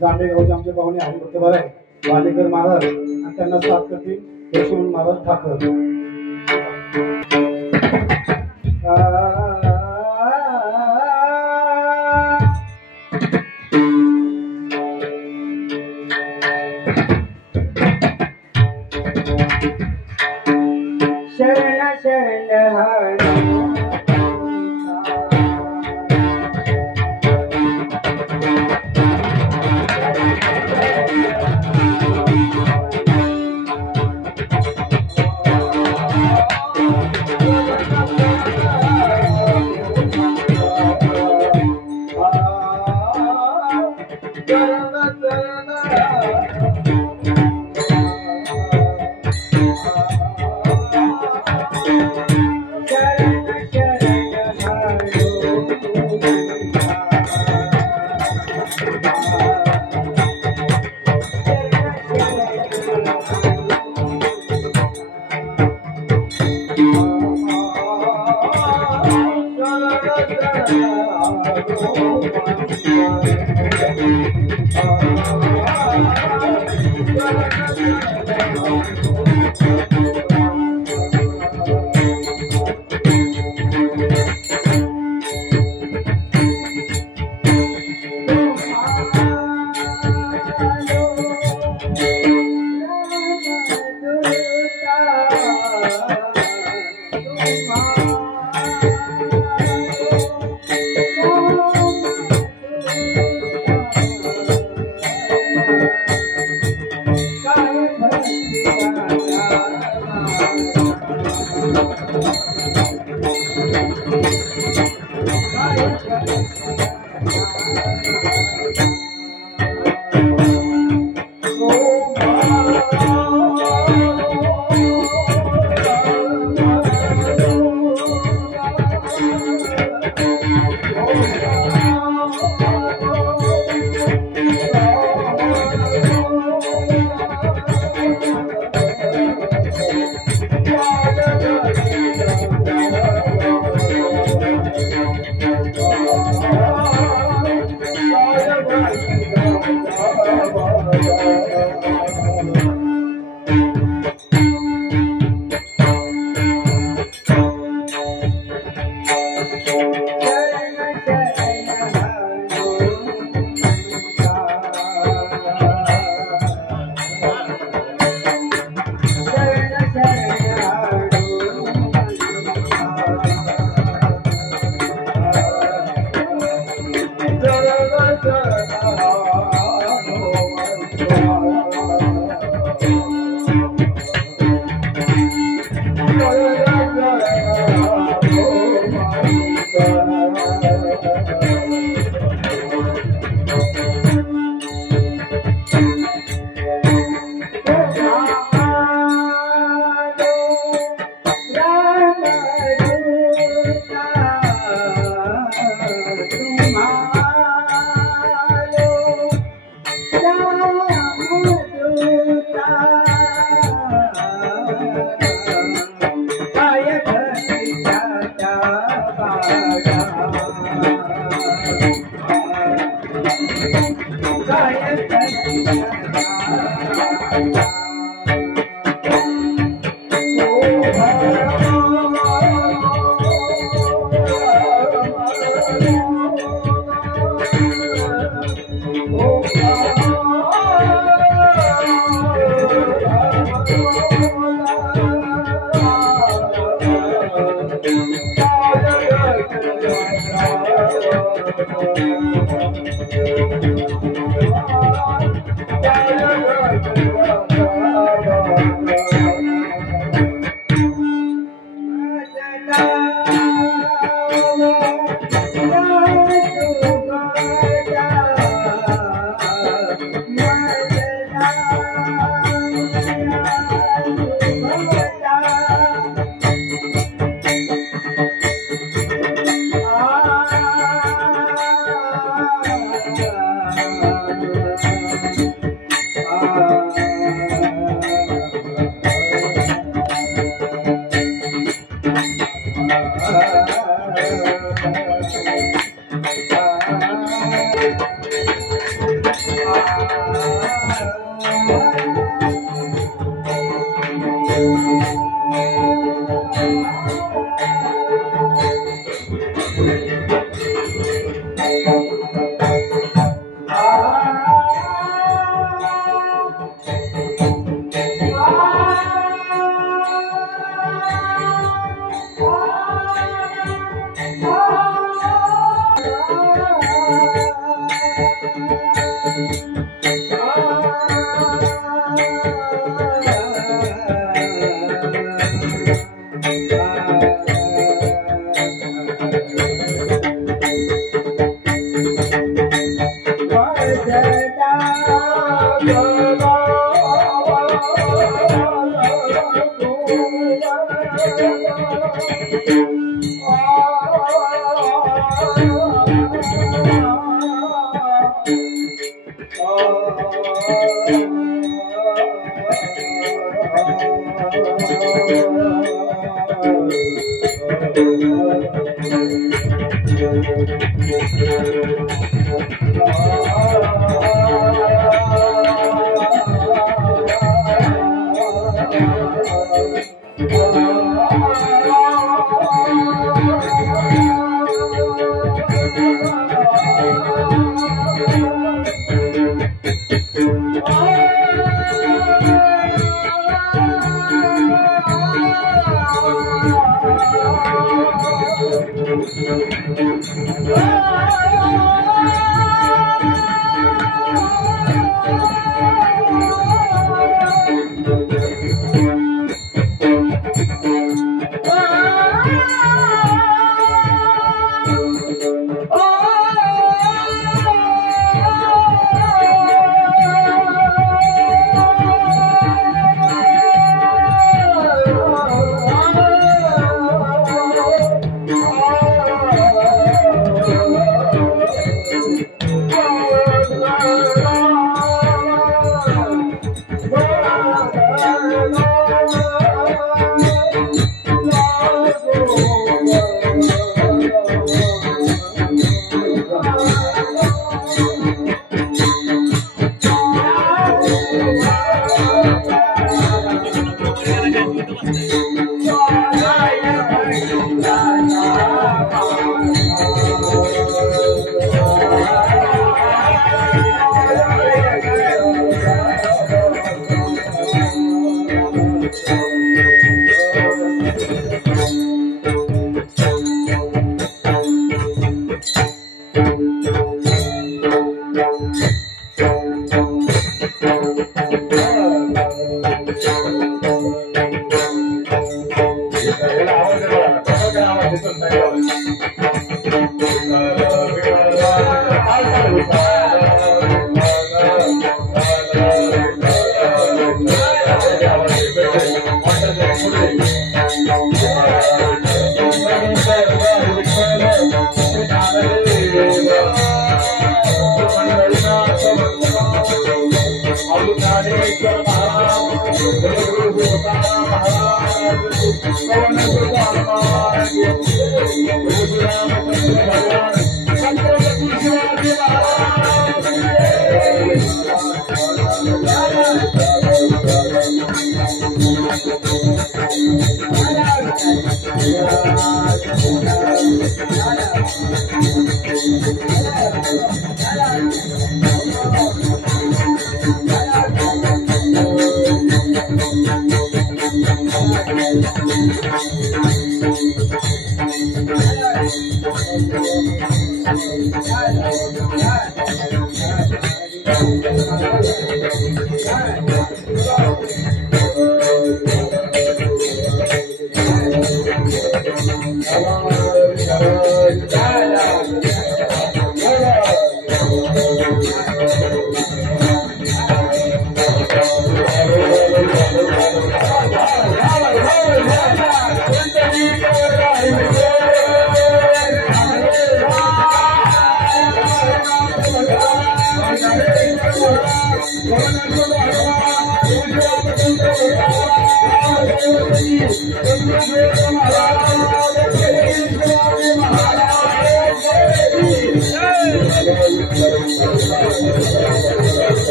जांभेगावचे आमचे पाहुणे हरिभक्त बराय वालेकर महाराज आणि त्यांना साथ करतील यशवंत महाराज ठाकर. शरण शरण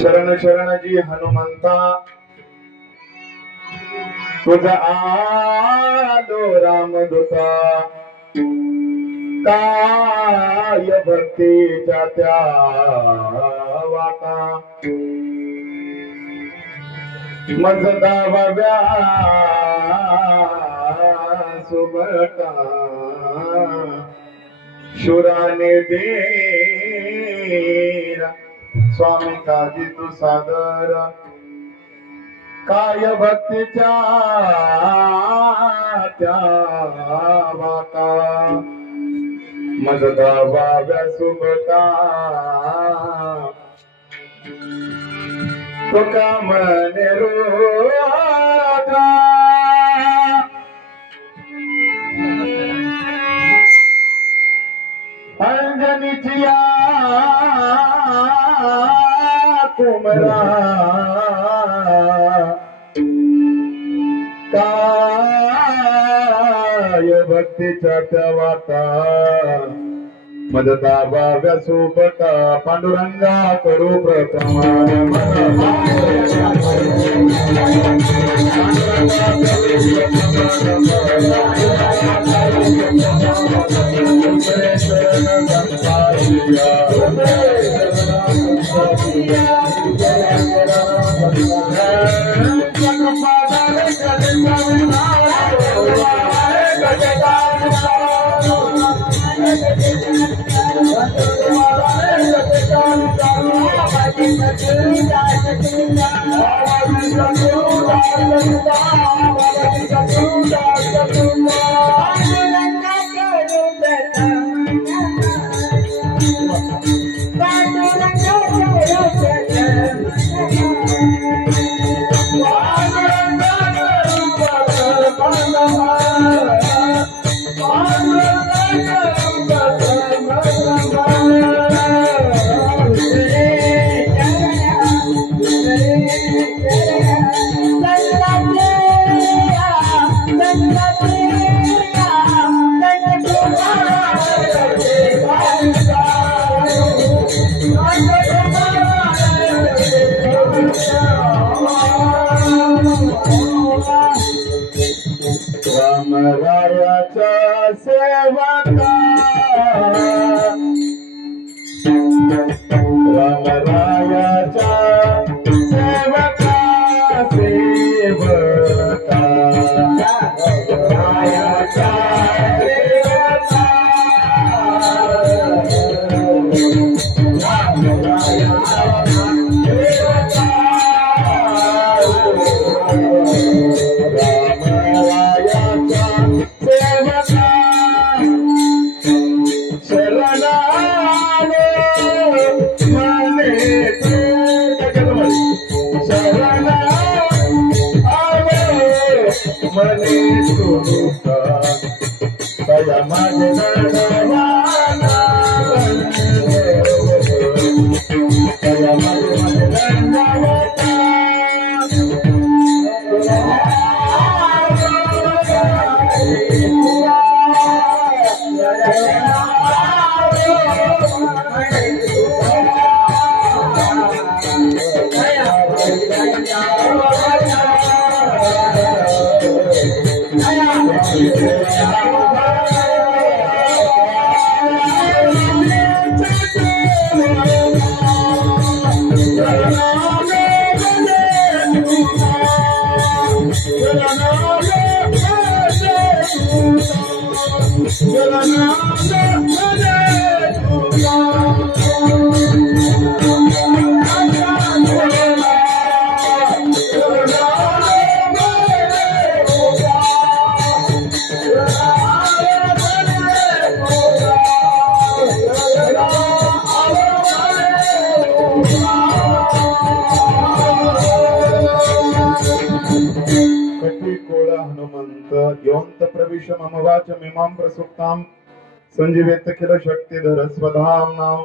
शरण शरण जी हनुमंता तुझा आलो रामदूता काय भक्तीच्या त्या वाटा मज दाव्या सुबटा शुराने देरा स्वामी काजी तू सादर काय भक्तीच्या त्या वाटा मज दाबाव्या सुभटा तुका म्हणे रोजा अंजनीची या कुमरा काय भक्तीच्या त्या वाटा मदता बाव्या सोबता पांडुरंगा करू प्रथम रामरायाचा सेवका रामरायाचा सेवका सेवका रायाचा सेवका मम प्रसुप्ताम संजीवेत खिल शक्तिधर स्वधाम नाम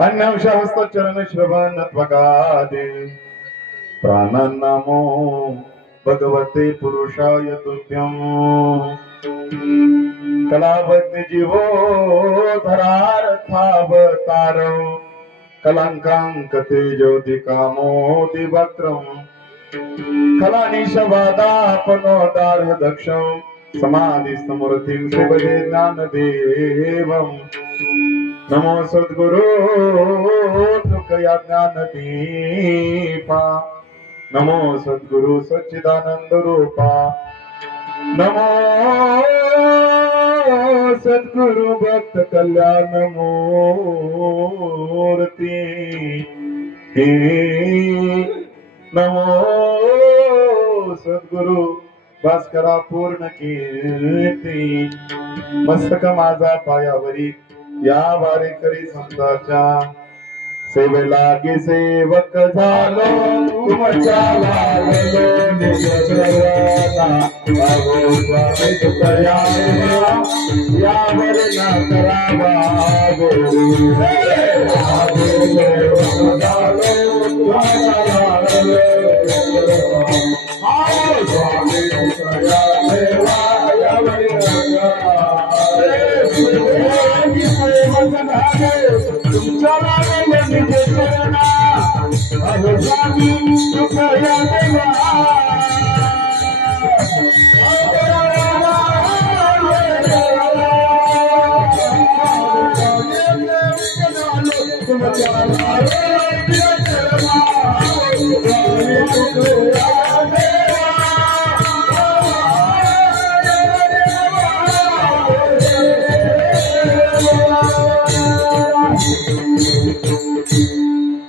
अन्यांश हस्तचरण श्रवण त्वगादे प्राणनामो भगवते पुरुषाय तुभ्यं कलावती जीवो धरार्थावतार कलंकांक तेजोति कामोति वक्त्रम कलानिशवादापनोदार्ह दक्षं समाधि समूर्तिं शिवजे ज्ञानदेवं नमो सद्गुरो तुकया ज्ञानदीपा नमो सद्गुरु सच्चिदानंद रूपा नमो सद्गुरु भक्त कल्याण मूर्ति नमो सद्गुरु भास्करा पूर्ण कीर्ती मस्तक माझा पायावरी या वारेकरी संतांच्या सेवेला गे सेवक झालो तुमच्या लागलो निजगराला अहो स्वामी तुझ्या यावर ना करावा गुरु सेवक झालो तुमच्या लागलो अहो स्वामी तुझ्या सेवा यावर ना तुमच्या लागलो निजगराला अहो स्वामी तुझ्या सेवा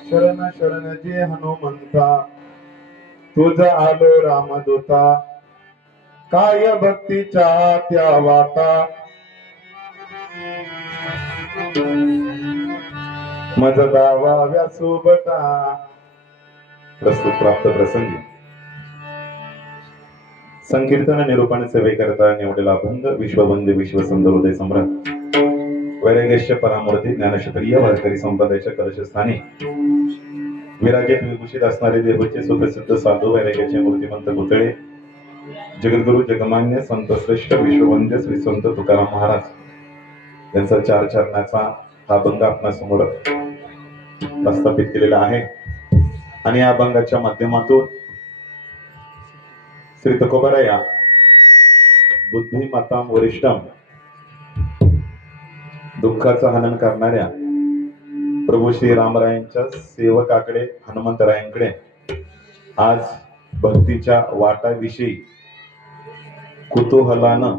शरण शरण जे हनुमंता तुझा आलो रामदूता काय भक्तीच्या त्या वाता मज दावा व्यासोबता प्रस्तुत प्राप्त प्रसंगी संकीर्तन निरूपण सेवेकरता निवडलेला अभंग विश्ववंद्य विश्वसुंदर हृदय सम्राट वैराग्यस्य परामूर्ती ज्ञानक्षत्रिय वारकरी संप्रदायाच्या कलशस्थानी विराजित विभूषित असणारे देवचे सुप्रसिद्ध साधू वैराग्याचे मूर्तिमंत पुतळे जगद्गुरु जगमान्य संत श्रेष्ठ विश्ववंद्य श्री संत तुकाराम महाराज यांचा 4 चरणाचा हा अभंग आपणासमोर प्रस्थापित केलेला आहे आणि या अभंगाच्या माध्यमातून श्री तुकोबराया बुद्धिमतां वरिष्ठम दुःखाचं हनन करणाऱ्या प्रभू श्री रामरायांच्या सेवकाकडे हनुमंतरायांकडे आज भक्तीच्या वाटाविषयी कुतूहलानं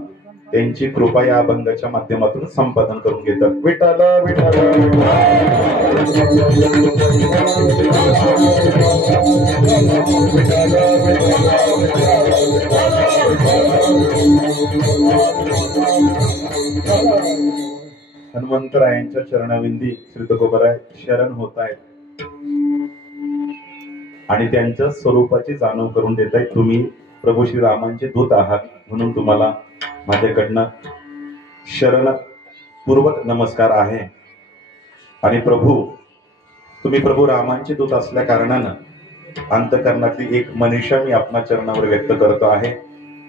त्यांची कृपा या अभंगाच्या माध्यमातून संपादन करून घेतात. विठ्ठल विठ्ठल हनुमंतरायांच्या चरणाविंदी श्री तुकोबराय शरण होत आहेत आणि त्यांच्या स्वरूपाची जाणीव करून देत आहेत. तुम्ही प्रभू श्री रामांचे दूत आहात म्हणून तुम्हाला माझ्याकडनं शरणपूर्वक नमस्कार आहे. आणि प्रभू तुम्ही प्रभू रामांचे दूत असल्या कारणानं अंतःकरणातली एक मनीषा मी आपल्या चरणावर व्यक्त करतो आहे.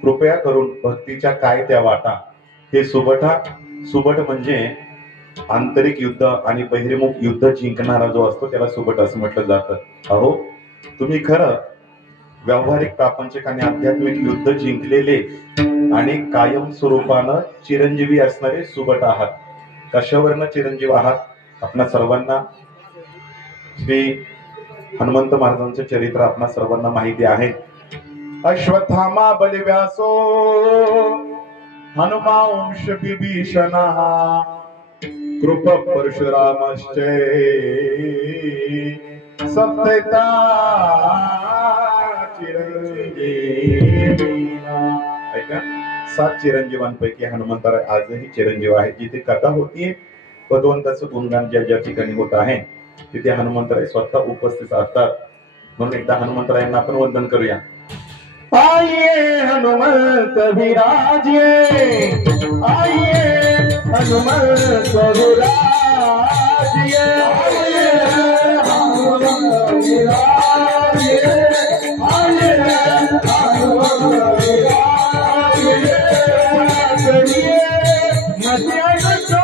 कृपया करून भक्तीच्या काय त्या वाटा हे सुबट म्हणजे आंतरिक युद्ध आणि बहिर्मुख युद्ध जिंकणारा जो असतो त्याला सुबट असं म्हटलं जातं. अहो तुम्ही खरं व्यावहारिक प्रापंचिक आणि आध्यात्मिक युद्ध जिंकलेले आणि कायम स्वरूपानं चिरंजीवी असणारे सुबट आहात. कशावरनं चिरंजीव आहात आपणा सर्वांना श्री हनुमंत महाराजांचे चरित्र आपणा सर्वांना माहिती आहे. अश्वत्थामा बलिव्यासो हनुमांश विभीषण कृप परशुरामश्चे सप्तता चिरंजीवीना. ऐका 7 चिरंजीवांपैकी हनुमंतराय आजही चिरंजीव आहेत. जिथे कथा होतीये भगवंताचं गुणगान ज्या ज्या ठिकाणी होत आहे तिथे हनुमंतराय स्वतः उपस्थित असतात. म्हणून एकदा हनुमंतरायांना आपण वंदन करूया. आइए हनुमंत विराजिए आइए हनुमंत विराजिए आइए हनुमंत विराजिए आइए हनुमंत विराजिए करिए मध्याह्न को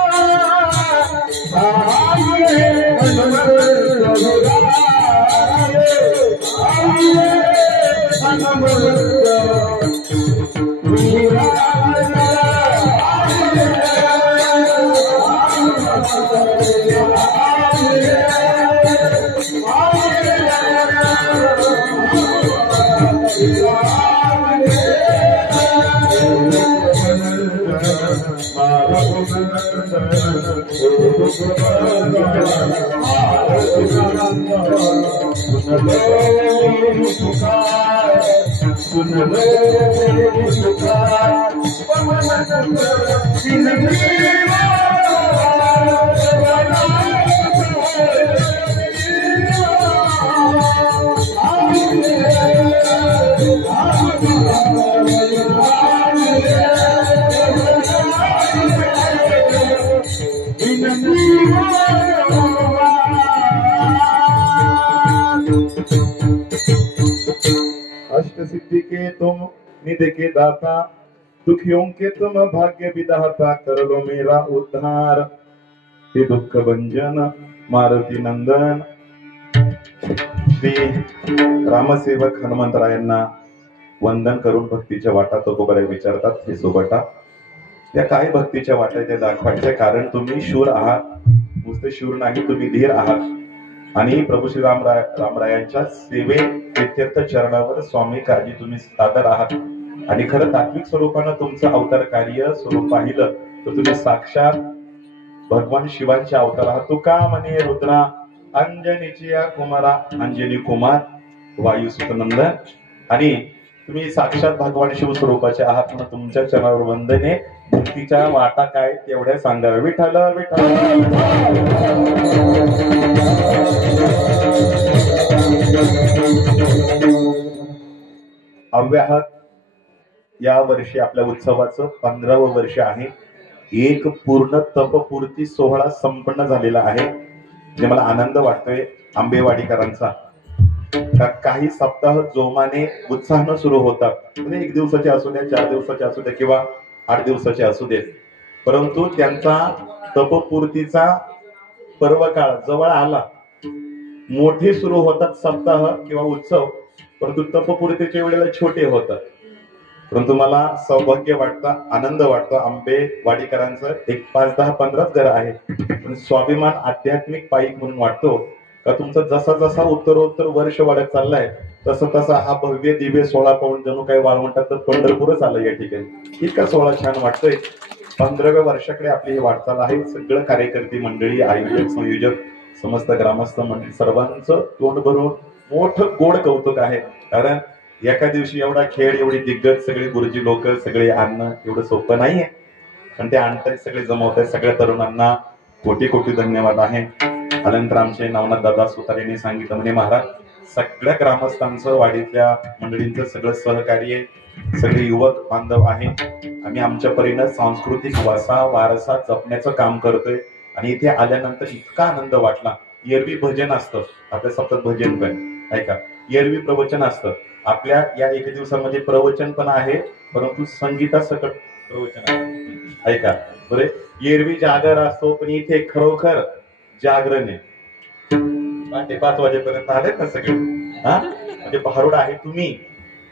आइए हनुमंत विराजिए आइए अष्ट सिद्धि के तुम निधि के दाता, दुखियों के तुम भाग्य विधाता, कर लो मेरा उद्धार, हे दुःख भंजन मारुती नंदन. श्री रामसेवक हनुमंतरायांना वंदन करून भक्तीच्या वाटा तुकोबराय विचारतात, हे सोबटा त्या काय भक्तीच्या वाटा त्या दाखवायच्या, कारण तुम्ही शूर आहात, नुसते शूर नाही तुम्ही धीर आहात. आणि प्रभू श्री रामरायांच्या सेवे इत्यर्थ चरणावर स्वामी काळजी तुम्ही सादर आहात. आणि खरं तात्विक स्वरूपानं तुमचं अवतार कार्य स्वरूप पाहिलं तर तुम्ही साक्षात भगवान शिवांचे अवतार आहात. तुका म्हणे रुद्रा अंजनीची कुमारा, अंजनी कुमार वायुसुत नंदन, आणि तुम्ही साक्षात भगवान शिव स्वरूपाचे आहात. म्हणून तुमच्या चरणावर वंदने. भक्तीच्या वाटा काय तेवढ्या सांगाव्या. विठ्ठल विठ्ठल. अव्याहत या वर्षी आपल्या उत्सवाचं 15वं वर्ष आहे. एक पूर्ण तपपूर्ती सोहळा संपन्न झालेला आहे, जे मला आनंद वाटतोय आंबेवाडीकरांचा. काही सप्ताह जोमाने उत्साहानं सुरू होतात, म्हणजे 1 दिवसाचे असू द्या, 4 दिवसाचे असू द्या किंवा 8 दिवसाचे असू देत, परंतु त्यांचा तपपूर्तीचा पर्व काळ जवळ आला. मोठे सुरू होतात सप्ताह किंवा उत्सव, परंतु तपपूर्तीच्या वेळेला छोटे होतात. परंतु मला सौभाग्य वाटतं, आनंद वाटतो. आंबेवाडीकरांचं एक 5, 10, 15 घर आहे, पण स्वाभिमान आध्यात्मिक पायिक म्हणून वाटतो का तुमचा जसा जसा उत्तरोत्तर वर्ष वाढत चाललाय तसं तसा हा भव्य दिव्य सोहळा पाहून जणू काही वाळवंटात तर पंढरपूरच आलं या ठिकाणी. इतका सोहळा छान वाटतोय. 15व्या वर्षाकडे आपली ही वाटचाल आहे. सगळं कार्यकर्ते मंडळी, आयोजक, संयोजक, समस्त ग्रामस्थ मंडळी सर्वांचं तोंड भरून मोठं गोड कौतुक आहे. कारण एका दिवशी एवढा खेळ, एवढी दिग्गज सगळी गुरुजी लोक सगळे आणणं एवढं सोपं नाहीये, पण ते आणताय, सगळे जमवत आहेत. सगळ्या तरुणांना कोटी कोटी धन्यवाद आहे. आल्यानंतर आमचे नवनाथ दादा सुतार यांनी सांगितलं म्हणे महाराज सगळ्या ग्रामस्थांचं, वाडीतल्या मंडळींचं सगळं सहकार्य, सगळे युवक बांधव आहे. आम्ही आमच्या परीनं सांस्कृतिक वारसा जपण्याचं काम करतोय. आणि इथे आल्यानंतर इतका आनंद वाटला. एरवी भजन असतं आपल्या सप्ताह भजन पण ऐका, एरवी प्रवचन असतं आपल्या. या 1 दिवसामध्ये प्रवचन पण आहे, परंतु संगीतासकट प्रवचन आहे ऐका बरे. एरवी जागर असतो, पण इथे खरोखर जागरण आहे. 5 वाजेपर्यंत आले ना सगळे. म्हणजे भारूड आहे. तुम्ही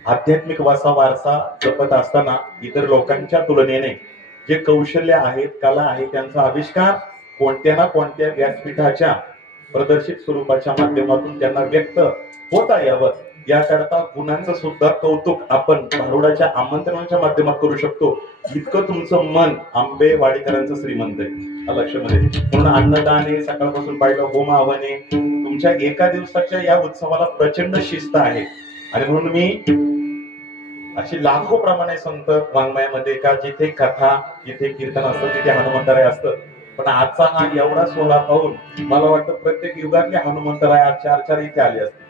आध्यात्मिक वारसा जपत असताना इतर लोकांच्या तुलनेने जे कौशल्य आहेत, कला आहे, त्यांचा आविष्कार कोणत्या ना कोणत्या व्यासपीठाच्या प्रदर्शित स्वरूपाच्या माध्यमातून त्यांना व्यक्त होता यावं, याकरता गुणांचं सुद्धा कौतुक आपण भारुडाच्या आमंत्रणाच्या माध्यमात करू शकतो. इतकं तुमचं मन आंबेवाडीकरांचं श्रीमंत आहे लक्षामध्ये. म्हणून अन्नदान हे सकाळपासून पाहिलं, होम आव्हाने, तुमच्या एका दिवसाच्या या उत्सवाला प्रचंड शिस्त आहे. आणि म्हणून मी अशी लाखो प्रमाणे संत वाङ्मयामध्ये का जिथे कथा, जिथे कीर्तन असतं, तिथे हनुमंतराय असतं. पण आजचा हा एवढा सोहळा पाहून मला वाटतं प्रत्येक युगातले हनुमंतराय आज 4-4 इथे आले असते.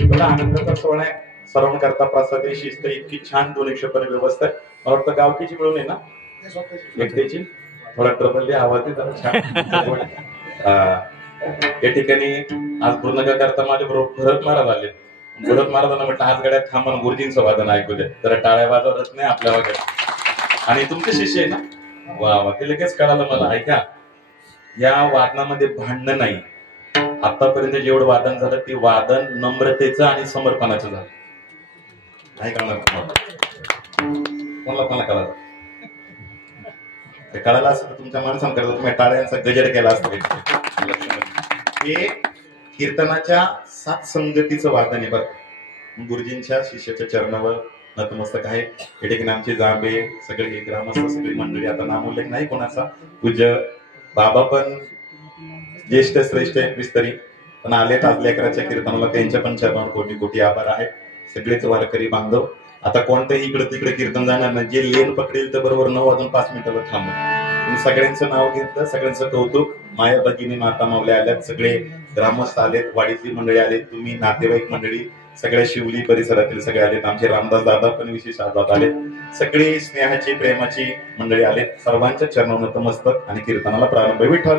एवढा आनंदाचा सोहळा आहे. श्रवण करता प्रसाद, शिस्त, इतकी छान 2-100 व्यवस्था आहे. मला वाटतं गावकीची मिळून आहे ना एकट्याची, थोडा ट्रबल आवाज आहे जरा छान. या ठिकाणी आज पूर्ण करता माझ्या बरोबर भरत महाराज आले. भरत महाराजांना म्हटलं आज गड्यात थांबून गुरुजींचं वादन ऐकू दे, तर टाळ्या वाजवतच नाही आपल्या वगैरे. आणि तुमचे शिष्य आहे ना, वा वा, ते लगेच कळालं मला. ऐका, या वादनामध्ये भांडणं नाही. आतापर्यंत जेवढं वादन झालं ते वादन नम्रतेचं आणि समर्पणाचं झालं. नाही कळणार कोणाला कळालं? ते कळालं असतं तर तुमच्या माणसांकरता तुम्ही टाळ्यांचा गजर केला असतं. हे कीर्तनाच्या 7 संगतीचं वादन आहे बरं. गुरुजींच्या शिष्याच्या चरणावर नतमस्तक आहे. या ठिकाणी आमचे जांबे सगळे ग्रामस्थ, सगळी मंडळी, आता नामोल्लेख नाही कोणाचा, पूज्य बाबा पण ज्येष्ठ श्रेष्ठ विस्तरी पण आलेत आज लेकराच्या कीर्तनाला, त्यांच्या पण चरणावर कोटी कोटी आभार आहे. सगळेच वारकरी बांधव, आता कोणत्याही इकडे तिकडे कीर्तन जाणार नाही, जे लेन पकडेल तर बरोबर 9 वाजून 5 मिनिटाला थांबलं. सगळ्यांचं नाव घेतलं, सगळ्यांचं कौतुक. माया भगिनी माता मावल्या आल्यात, सगळे ग्रामस्थ आलेत, वाडीतली मंडळी आलेत, तुम्ही नातेवाईक मंडळी सगळ्या शिवली परिसरातील सगळे आलेत, आमचे रामदास दादा पण विशेष आजात आलेत, सगळी स्नेहाची प्रेमाची मंडळी आलेत. सर्वांच्या चरणावर नतमस्तक आणि कीर्तनाला प्रारंभ. विठ्ठल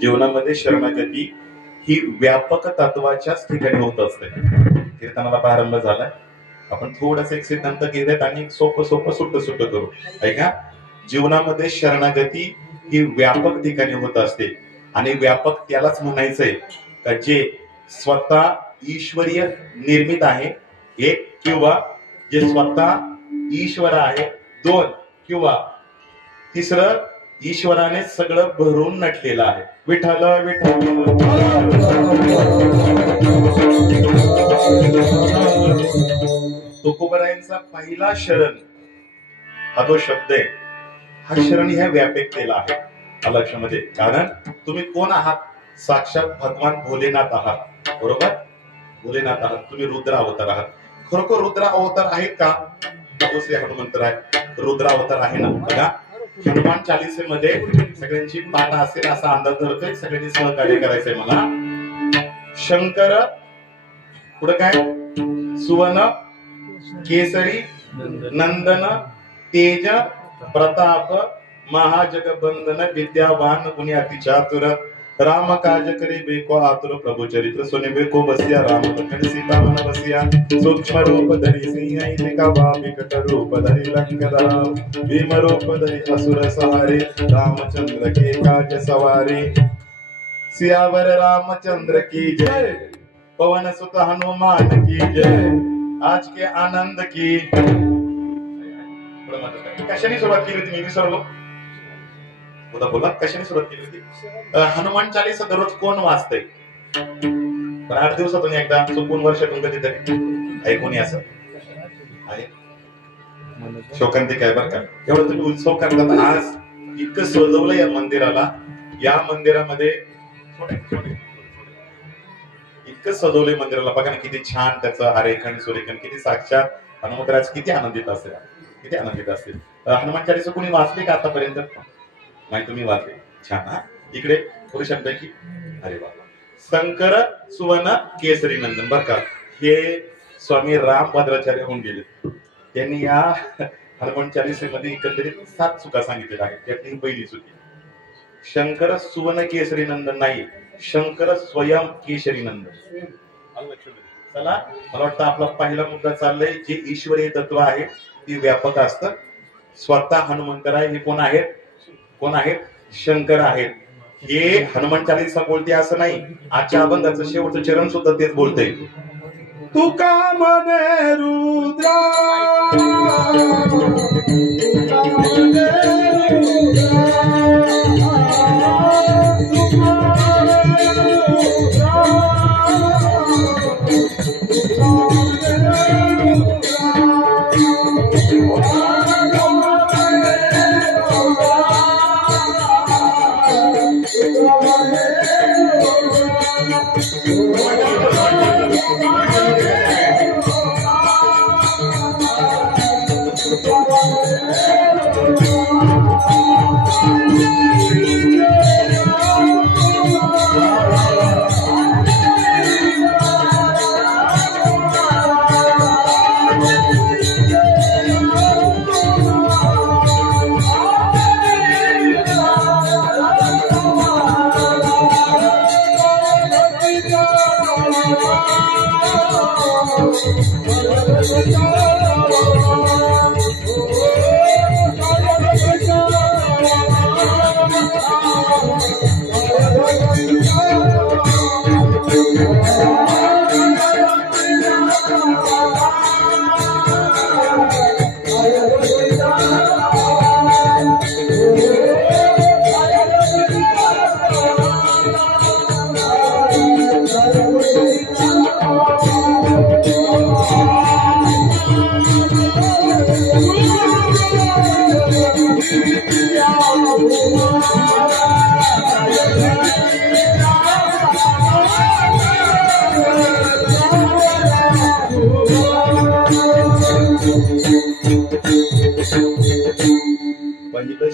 जीवनामध्ये शरणागती ही व्यापक तत्वाच्याच ठिकाणी होत असते. कीर्तनाला प्रारंभ झालाय, आपण थोडस एक सिद्धांत घेऊयात आणि एक सोपं सुट्ट करू. ऐका, जीवनामध्ये शरणागती ही व्यापक ठिकाणी होत असते आणि व्यापक त्यालाच म्हणायचंय का जे स्वतः ईश्वरीय निर्मित आहे, एक, किंवा जे स्वतः ईश्वर आहे, दोन, किंवा तिसरं ईश्वराने सगळं भरून नटलेलं आहे. विठ्ठल विठ्ठल. तुकोबरायांचा पहिला शरण हा जो शब्द आहे, हा शरण ह्या व्यापकतेला आहे. लक्षामध्ये, कारण तुम्ही कोण आहात? साक्षात भगवान भोलेनाथ आहात, बरोबर? भोलेनाथ आहात, तुम्ही रुद्र अवतार आहात. खरोखर रुद्र अवतार आहेत का? दुसरे हनुमंत आहे, रुद्र अवतार आहे ना. बघा, हनुमान चालीसेमध्ये सगळ्यांची पाठ असेल असा अंदाज धरतोय, सगळ्यांनी सहकार्य करायचंय मला. शंकर पुढे काय? सुवर्ण केसरी नंदन तेज प्रताप महाजगबंदन विद्यावान गुणी अति चातुर राम काज करे बेको आतुर प्रभु चरित्र सुने बेको बसिया राम लखन सीता मन बसिया सूक्ष्म रूप धरि सिंह विकट रूप धरि लंका भीम रूप धरि असुर सहारे रामचंद्र के काज सवारे सियावर रामचंद्र की जय पवन सुत हनुमान की जय आज के आनंद की. कशाने सुरुवात केली होती? मी विसरलो. बोला, कशाने सुरुवात केली होती? हनुमान चालीसा दररोज कोण वाचतंय? पण 8 दिवसातून एकदा, चुकून वर्षातून कधीतरी ऐकून असं आहे. शोकांतिका आहे बरं का. एवढं तुम्ही उत्सव करतात. आज इतकं सजवलं या मंदिराला, या मंदिरामध्ये इतकं सजवलंय मंदिराला. बघा ना किती छान त्याचं आरेखन सुरेखन, किती साक्षात हनुमंतराज किती आनंदित असेल, किती आनंदित असतील. हनुमान चालीसा कुणी वाचली का आतापर्यंत? नाही, तुम्ही वाचले. छान. हा, इकडे पुरुषांपैकी अरे बाबा, शंकर सुवर्ण केसरी नंदन. बर का, हे स्वामी रामभद्राचार्य होऊन गेले. त्यांनी या हनुमान चालीसेमध्ये एकंदरीत 7 चुका सांगितलेल्या आहेत. त्यातली पहिली चुकी, शंकर सुवर्ण केसरी नंदन नाही, शंकर स्वयं केशरी नंदन. चला, मला वाटतं आपला पहिला मुद्दा चाललाय. जे ईश्वरीय तत्व आहे ती व्यापक असतं. स्वतः हनुमंतराय हे कोण आहेत? कोण आहेत? शंकर आहेत. हे हनुमान चालीसा बोलते असं नाही, आजच्या अभंगाचं शेवटचं चरण सुद्धा तेच बोलतंय. तुका मने रुद्रा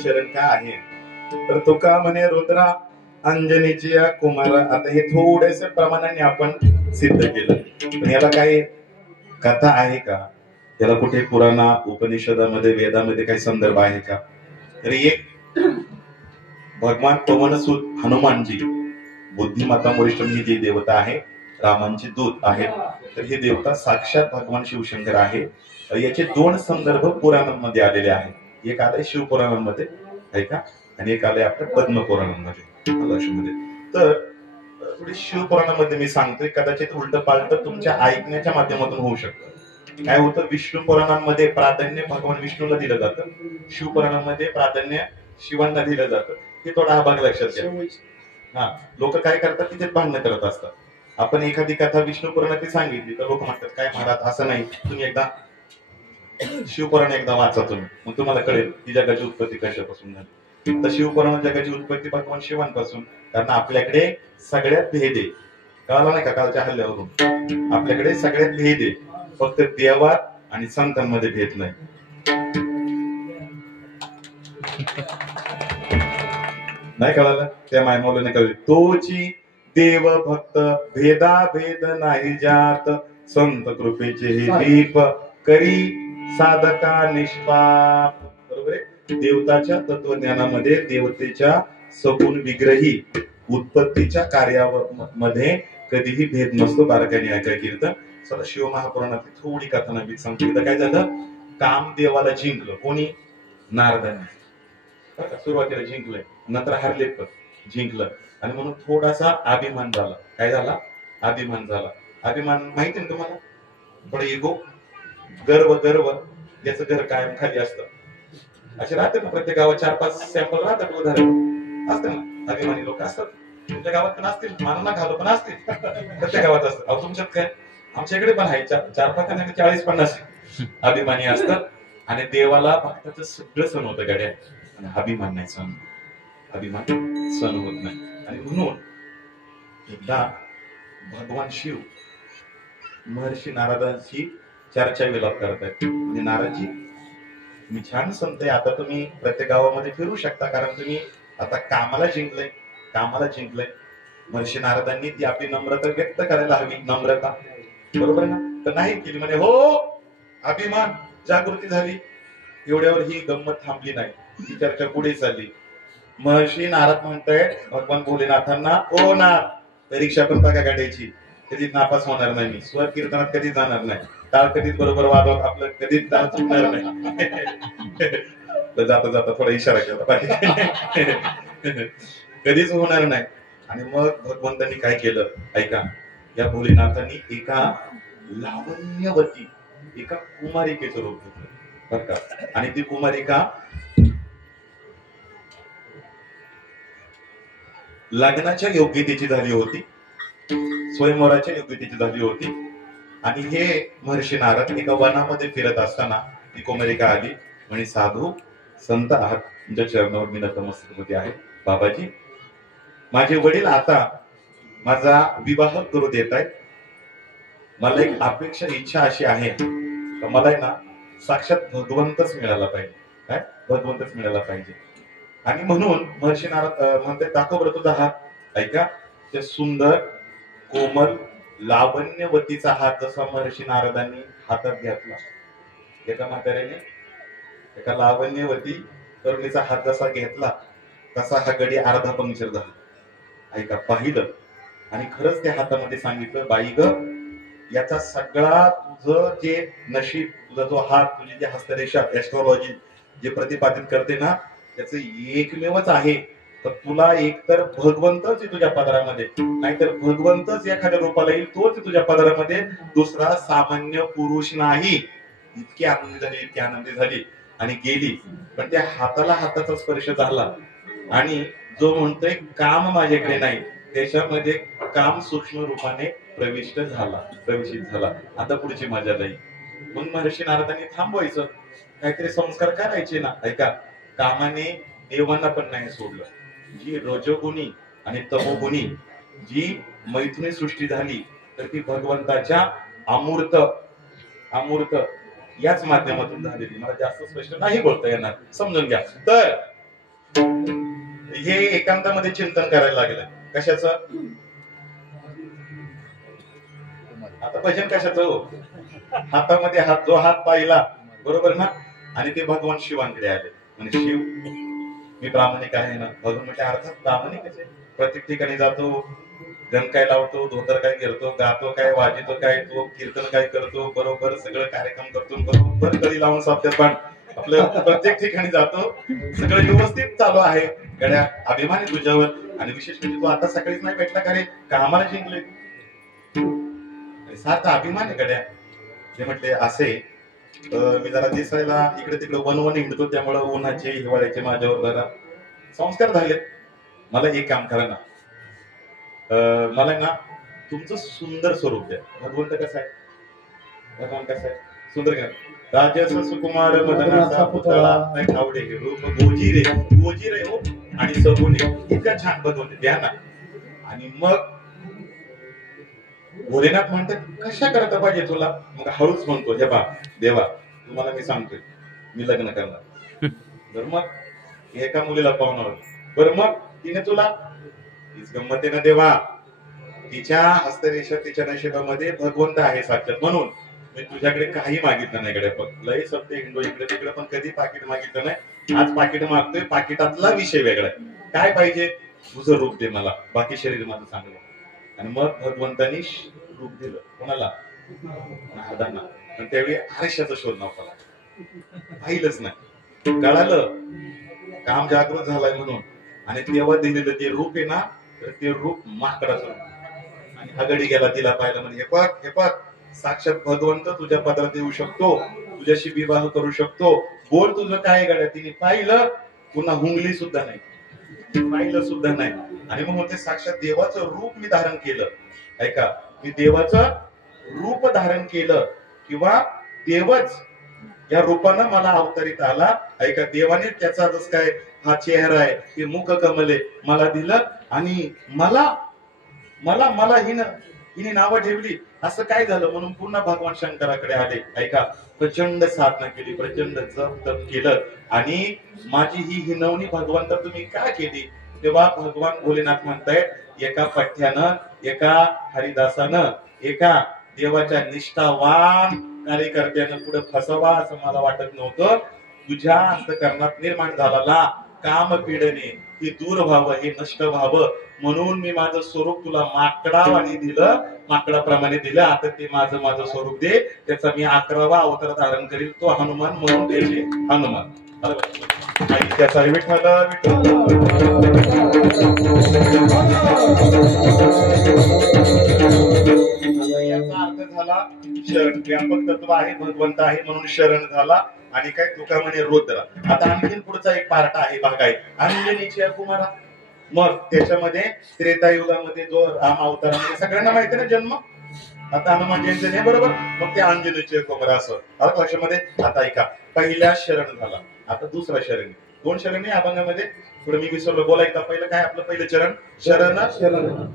शरण काय आहे? तर तुका म्हणे रुद्रा अंजनीची या कुमारा. आता हे थोडेसे प्रमाणाने आपण सिद्ध केलं, पण याला काही कथा आहे का? याला कुठे पुराणा उपनिषदामध्ये वेदामध्ये काही संदर्भ आहे का? तर एक भगवान पवनसुत हनुमानजी, बुद्धिमाता वरिष्ठ ही जी देवता आहे, रामांचे दूत आहेत, तर हे देवता साक्षात भगवान शिवशंकर आहे. याचे दोन संदर्भ पुराणांमध्ये आलेले आहेत. एक आलंय शिवपुराणांमध्ये आहे का, आणि एक आलंय आपल्या पद्मपुराणांमध्ये मध्ये. तर थोडी शिवपुराणामध्ये मी सांगतोय, कदाचित उलट पालट तुमच्या ऐकण्याच्या माध्यमातून होऊ शकतं. काय होतं, विष्णू पुराणांमध्ये प्राधान्य भगवान विष्णूला दिलं जातं, शिवपुराणामध्ये प्राधान्य शिवांना दिलं जातं. हे थोडा हा भाग लक्षात घ्या. हा, लोक काय करतात, तिथे भांडणं करत असतात. आपण एखादी कथा विष्णू पुराणात सांगितली तर लोक म्हणतात काय महाराज असं नाही, तुम्ही एकदा शिवपुराण एकदा वाचा तुम्ही, मग तुम्हाला कळेल की जगाची उत्पत्ती कशापासून झाली. तर शिवपुराण जगाची उत्पत्ती भगवान शिवांपासून, कारण आपल्याकडे सगळ्यात भेद आहे. कळाला नाही का कालच्या हल्ल्यावरून? आपल्याकडे सगळ्यात भेद आहे, फक्त देवात आणि संतांमध्ये भेद नाही. नाही कळालं? त्या मायमौलीने कळले, तोची देव भक्त भेदा भेद नाही जात, संत कृपेचे हे दीप करी साधका निष्पाप. बरोबर आहे. देवताच्या तत्वज्ञानामध्ये देवतेच्या सगुण विग्रही उत्पत्तीच्या कार्यामध्ये कधीही भेद नसतो. बारकाईने ऐकाय कीर्तन. सदा शिव महापुराणातली थोडी कथा नवीन सांगतो. काय झालं, कामदेवाला जिंकलं कोणी? नारदाने. सुरुवातीला जिंकलंय, नंतर हरले पण जिंकलं, आणि म्हणून थोडासा अभिमान झाला. काय झाला? अभिमान झाला. अभिमान माहिती ना तुम्हाला? थोडं इगो, गर्व. गर्व याचं घर कायम खाली असतं. असे राहते ना प्रत्येक गावात 4-5 सॅम्पल राहतात, उदाहरण असते ना. अभिमानी लोक असतात. तुमच्या गावात पण असतील, मानू नका पण असतील, प्रत्येक गावात असतात. अहो तुमच्यात काय, आमच्याकडे पण आहे 4-5 40-50 अभिमानी असतात. आणि देवाला भक्ताचं सगळं सण होतं गड्या, आणि अभिमान नाही सण, अभिमान सण होत नाही. आणि म्हणून एकदा भगवान शिव महर्षी नारदांची चर्चा विलाप करतायत. म्हणजे नारदजी, मी छान संत आहे, आता तुम्ही प्रत्येक गावामध्ये फिरू शकता, कारण तुम्ही आता कामाला जिंकलंय. महर्षी नारदांनी ती आपली नम्रता व्यक्त करायला हवी. नम्रता, बरोबर ना? तर नाही केली. म्हणे हो, अभिमान जागृती झाली. एवढ्यावर ही गंमत थांबली नाही, ही चर्चा पुढे चालली. महर्षी नारद म्हणतोय भगवान भोलेनाथांना, ओ नाथ, परीक्षा पण बघा गाड्याची, कधीच नापास होणार नाही मी, स्वर कीर्तनात कधीच जाणार नाही, टाळ कधीच बरोबर वाजवत आपलं कधीच टाळ चुकणार नाही. जाता जाता थोडा इशारा केला पाहिजे, कधीच होणार नाही. आणि मग भगवंतांनी काय केलं ऐका, या भोलेनाथांनी एका लावण्यवती, एका कुमारिकेचं रूप घेतलं बर का. आणि ती कुमारिका लग्नाच्या योग्यतेची झाली होती, स्वयंवराच्या योग्यतेची झाली होती. आणि हे महर्षी नारद एका वनामध्ये फिरत असताना ती कुमारिका आली. म्हणे साधू संत आहात, तुमच्या चरणावर मी नतमस्तक आहे. बाबाजी, माझे वडील आता माझा विवाह करू देत आहेत. मला एक अपेक्षा, इच्छा अशी आहे, मला आहे ना साक्षात भगवंतच मिळाला पाहिजे. काय? भगवंतच मिळाला पाहिजे. आणि म्हणून महर्षी नारद म्हणते, दाखव बरं तुझा हात. ऐका, ते सुंदर कोमल लावण्यवतीचा हात जसा महर्षी नारदांनी हातात घेतला, एका म्हाताऱ्याने एका लावण्यवती तरुणीचा हात जसा घेतला, तसा हा गडी अर्धा पंक्चर झाला. ऐका, पाहिलं आणि खरंच त्या हातामध्ये सांगितलं, बाई ग, याचा सगळा तुझं जे नशीब, तुझा जो हात, तुझी जी हस्तरेषा एस्ट्रॉलॉजी जे प्रतिपादित करते ना, त्याचं एकमेवच आहे. तर तुला एकतर भगवंतच तुझ्या पदरामध्ये, नाहीतर भगवंतच एखाद्या रूपाला येईल, तोच तुझ्या पदरामध्ये, दुसरा सामान्य पुरुष नाही. इतकी आनंदी झाली आणि गेली. पण त्या हाताला हाताचा स्पर्श झाला. आणि जो म्हणतोय काम माझ्याकडे नाही, त्याच्यामध्ये काम सूक्ष्म रूपाने प्रविष्ट झाला. आता पुढची मजा नाही. मग महर्षी नारदांनी थांबवायचं, काहीतरी संस्कार करायचे ना. ऐका, कामाने देवांना पण नाही सोडलं. जी रजोगुणी आणि तमोगुणी जी मैथुनी सृष्टी झाली, तर ती भगवंताच्या अमूर्त याच माध्यमातून झालेली. मला जास्त स्पष्ट नाही बोलता येणार, समजून घ्या. तर हे एकांतामध्ये चिंतन करायला लागलं. कशाचं? आता भजन कशाचं हो? हातामध्ये हात, जो हात पाहिला बरोबर ना, आणि ते भगवान शिवांकडे आले. म्हणजे शिव, मी प्रामाणिक आहे ना. भगवान म्हणजे अर्थात प्रामाणिकच आहे. प्रत्येक ठिकाणी जातो, गण काय लावतो, धोतर काय घेतो, गातो काय, वाजितो काय, तो कीर्तन काय करतो, बरोबर सगळं कार्यक्रम करतो, बरोबर कधी लावून साध्यात पण आपलं प्रत्येक ठिकाणी जातो, सगळं व्यवस्थित चालू आहे. गड्या अभिमान आहे तुझ्यावर. आणि विशेष म्हणजे तू आता सकाळीच नाही भेटला का रे, का आम्हाला जिंकले, सारखा अभिमान आहे गड्या. ते म्हटले असे मी जरा दिसायला इकडे तिकडे वनवन हिंडतो, त्यामुळे उन्हाचे हिवाळ्याचे माझ्यावर जरा संस्कार झाले. मला एक काम करा ना, मला ना तुमचं सुंदर स्वरूप द्या. भगवंत कसा आहे? भगवान कसा आहे? सुंदर का? राजस सुकुमार मदनाचा पुतळा, आवडे हे रूप गोजिरे हो आणि सगुणे, इतका छान भगवंत द्या ना. आणि मग भोलेनाथ म्हणतात कशा करता पाहिजे तुला? मग हळूच म्हणतो, हे बा देवा, तुम्हाला मी सांगतोय, मी लग्न करणार. तर मग एका मुलीला पाहुणार, बरं मग तिने तुला, तीच गंमत आहे ना देवा, तिच्या हस्तरेषा तिच्या नशिबामध्ये भगवंत आहे साक्षात. म्हणून मी तुझ्याकडे काही मागितलं नाही गड्या. लय सत्य हिंदू इकडे तिकडे, पण कधी पाकिट मागितलं नाही. आज पाकिट मागतोय, पाकिटातला विषय वेगळा आहे. काय पाहिजे? तुझं रूप दे मला, बाकी शरीर माझं चांगलं. आणि मग भगवंतानी रूप दिलं कोणाला? नारदांना. पण त्यावेळी आरशाचा शोध नव्हता, पाहिलंच नाही. कळालं काम जागृत झालाय म्हणून. आणि तेव्हा दिलेलं ते रूप आहे ना, तर ते रूप माकडाचं. आणि हगडी गेला तिला पाहिलं, म्हणजे हे पाक साक्षात भगवंत तुझ्या पदरात येऊ शकतो, तुझ्याशी विवाह करू शकतो, बोल तुझं काय गड्या. तिने पाहिलं, पुन्हा हुंगली सुद्धा नाही, पाहिलं सुद्धा नाही. आणि मग ते साक्षात देवाचं रूप मी धारण केलं. ऐका, मी देवाचं रूप धारण केलं, किंवा देवच या रूपानं मला अवतरित आला. ऐका, देवाने त्याचा जस काय हा चेहरा आहे, हे मुख कमले मला दिलं. आणि मला मला मला हिने नावं ठेवली. असं काय झालं? म्हणून पुन्हा भगवान शंकराकडे आले. ऐका, प्रचंड साधना केली, प्रचंड जप तप केलं. आणि माझी ही हिनवणी भगवंत तुम्ही का केली? तेव्हा भगवान भोलेनाथ म्हणतायत, एका पठ्यानं, एका हरिदासानं, एका देवाच्या निष्ठावान कार्यकर्त्यानं पुढे फसवा असं मला वाटत नव्हतं. तुझ्या अंतकरणात निर्माण झालेला काम पिढणे हे दूर व्हावं, हे नष्ट व्हावं, म्हणून मी माझं स्वरूप तुला माकडावानी दिलं, माकडाप्रमाणे दिलं. आता ते माझं स्वरूप दे, त्याचा मी 11वा अवतार धारण करील, तो हनुमान म्हणून द्यायचे. हनुमान त्याचा विठ्ठल याचा अर्थ झाला शरण. व्यापक तत्व आहे, भगवंत आहे म्हणून शरण झाला. आणि काय तुका म्हणे रुद्र. आता आणखीन पुढचा एक पार्ट आहे, भाग आहे अंजनीच्या कुमारा. मग त्याच्यामध्ये त्रेतायुगामध्ये जो राम अवतारामध्ये सगळ्यांना माहिती ना जन्म, आता हनुमान जयंती नाही बरोबर. मग ते अंजनीचे कुमारा असं आलं लक्षामध्ये. आता ऐका, पहिल्या शरण झाला, आता दुसरा शरण. 2 शरण आहे अभंगामध्ये, पुढे मी विसरलो बोलायचं. पहिलं काय आपलं पहिलं चरण शरण,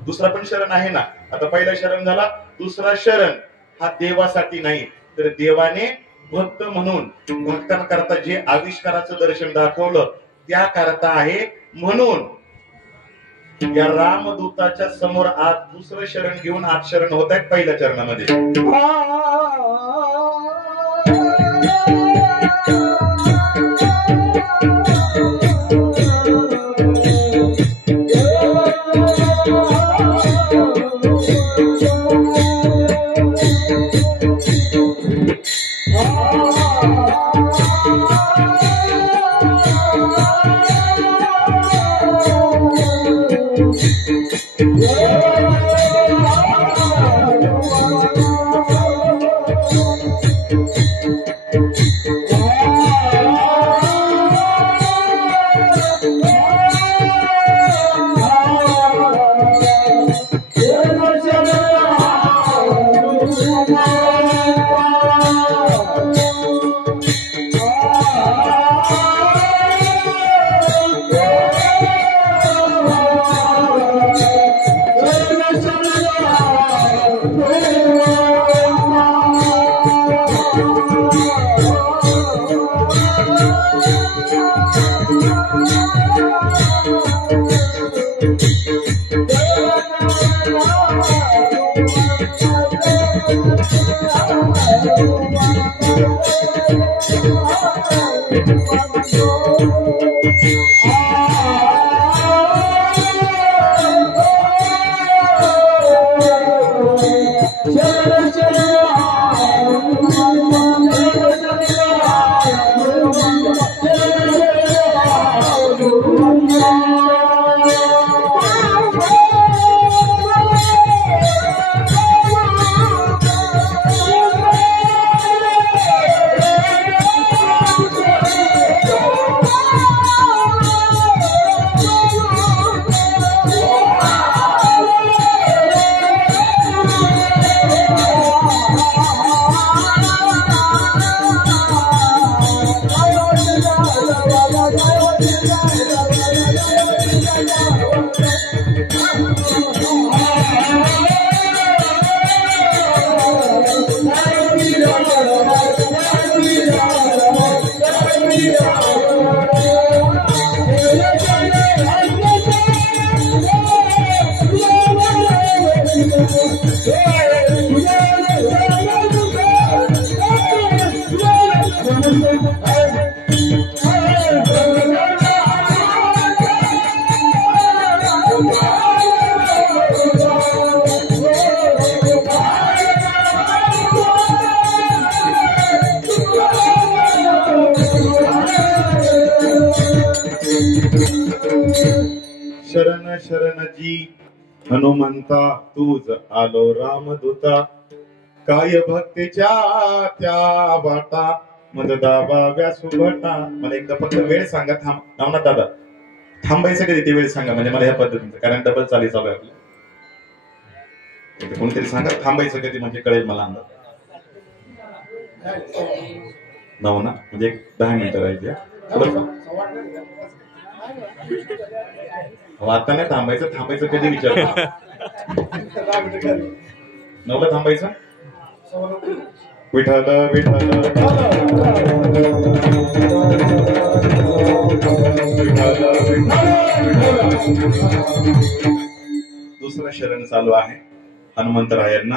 दुसरा पण शरण आहे ना. आता पहिला शरण झाला, दुसरा शरण हा देवासाठी नाही, तर देवाने भक्त म्हणून भक्तांकरता जे आविष्काराचं दर्शन दाखवलं त्या करता आहे. म्हणून या रामदूताच्या समोर आज दुसरं शरण घेऊन आज शरण होत आहेत पहिल्या चरणामध्ये. शरण शरण जी हनुमंता तूज आलो रामदूता काय भक्तीच्या त्या वाटा मद दाबाव्या सुभटा. मला एकदा फक्त वेळ सांगा. नवनाथ दादा थांबायचं कधी ते वेळ सांगा, म्हणजे मला ह्या पद्धतीचं, कारण डबल चालू आहे आपलं. कोणतरी सांगा थांबायचं कधी, म्हणजे कळेल मला अंदाज. नवना म्हणजे 10 मिनिटं राहायची. आता नाही थांबायचं. थांबायचं कधी विचार. 9ला थांबायचं. विठाल विठाल दुसरं शरण चालू आहे हनुमंतरायांना.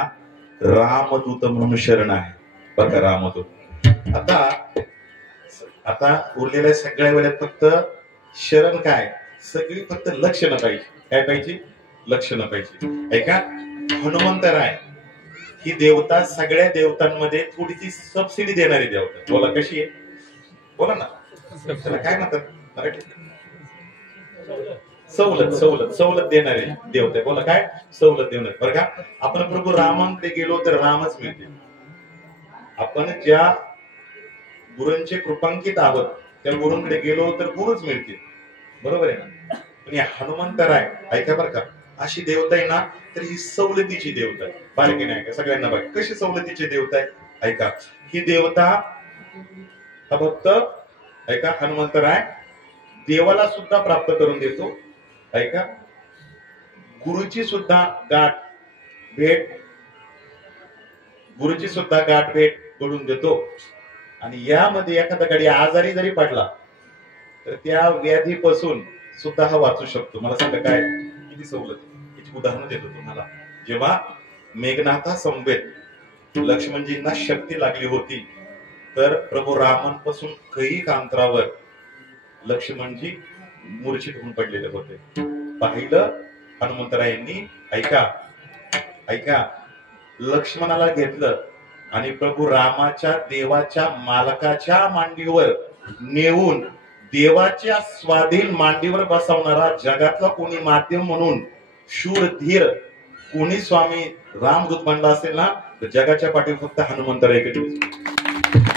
रामदूत म्हणून शरण आहे बरं का. रामदूत. आता उरलेल्या सगळ्या वेळेत फक्त शरण काय, सगळी फक्त लक्षणं पाहिजे. काय पाहिजे? लक्षणं पाहिजे. ऐका, हनुमंतराय ही देवता सगळ्या देवतांमध्ये थोडीशी सबसिडी देणारी देवता. बोला कशी आहे? बोला ना. त्याला काय म्हणतात मराठीत? सवलत सवलत सवलत देणारे देवता. बोला काय? सवलत देणार. बरं का, आपण प्रभू रामांकडे गेलो तर रामच मिळते. आपण ज्या गुरूंचे कृपांकित आहोत त्या गुरूंकडे गेलो तर गुरुच मिळतील. बरोबर आहे ना. पण या हनुमंतराय ऐका बरं का, अशी देवता आहे ना, तर ही सवलतीची देवता आहे. बारकी नाही का, सगळ्यांना बाकी. कशी सवलतीची देवता आहे? ऐका, ही देवता हा भक्त ऐका हनुमंतराय देवाला सुद्धा प्राप्त करून देतो. ऐका, गुरुची सुद्धा गाठ भेट करून देतो. आणि यामध्ये एखादा गडी आजारी जरी पडला तर त्या व्याधीपासून सुद्धा हा वाचू शकतो. मला सांगा काय किती सवलत. याची उदाहरण देतो तुम्हाला. जेव्हा मेघनाथा समवेत लक्ष्मणजींना शक्ती लागली होती तर प्रभू रामांपासून कैक अंतरावर लक्ष्मणजी मूर्छित होऊन पडलेले होते. पाहिलं हनुमंतरायांनी. ऐका लक्ष्मणाला घेतलं आणि प्रभू रामाच्या देवाच्या मालकाच्या मांडीवर नेऊन देवाच्या स्वाधीन मांडीवर बसवणारा जगातला कोणी माध्यम म्हणून शूर धीर कोणी स्वामी रामदूत म्हणला असेल ना, तर जगाच्या पाठीवर फक्त हनुमंतराय.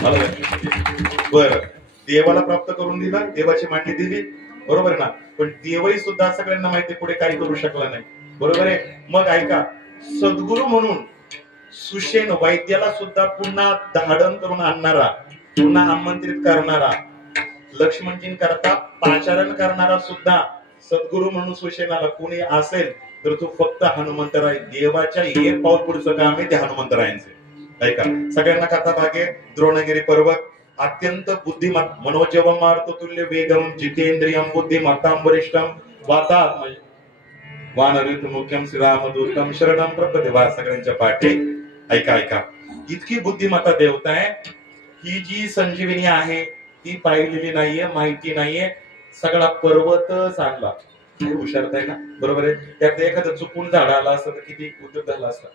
मला बर देवाला प्राप्त करून दिला, देवाची मांडी दिली. बरोबर ना. पण देवही सुद्धा सगळ्यांना माहिती पुढे काही करू शकला नाही. बरोबर आहे. मग ऐका, सद्गुरू म्हणून सुषेण वैद्याला सुद्धा पुन्हा धाडण करून आणणारा, पुन्हा आमंत्रित करणारा, लक्ष्मणजींकरता पाचारण करणारा सुद्धा सद्गुरू म्हणून सुषेणाला कोणी असेल तर तो फक्त हनुमंतराय. देवाच्या एक पाऊल पुढचं काम आहे ते हनुमंतरायांचे. ऐका, सगळ्यांना कथा भागे द्रोणगिरी पर्वत. अत्यंत बुद्धिमत मनोजवम मार्ततुल्य वेगम जितेंद्रियम बुद्धिमत्ताम वरिष्ठम वातात्मज. वानरित मुख्यम श्रीरामदूतम शरणम प्रपदे. वा सगळ्यांच्या पाठी ऐका ऐका. इतकी बुद्धिमत्ता देवता आहे. ही जी संजीवनी आहे ती पाहिलेली नाहीये, माहिती नाहीये. सगळा पर्वतच आणला. हुशारत आहे ना, बरोबर आहे. त्यात एखादं चुकून झाड आला असतं तर किती उद्योग झाला असता.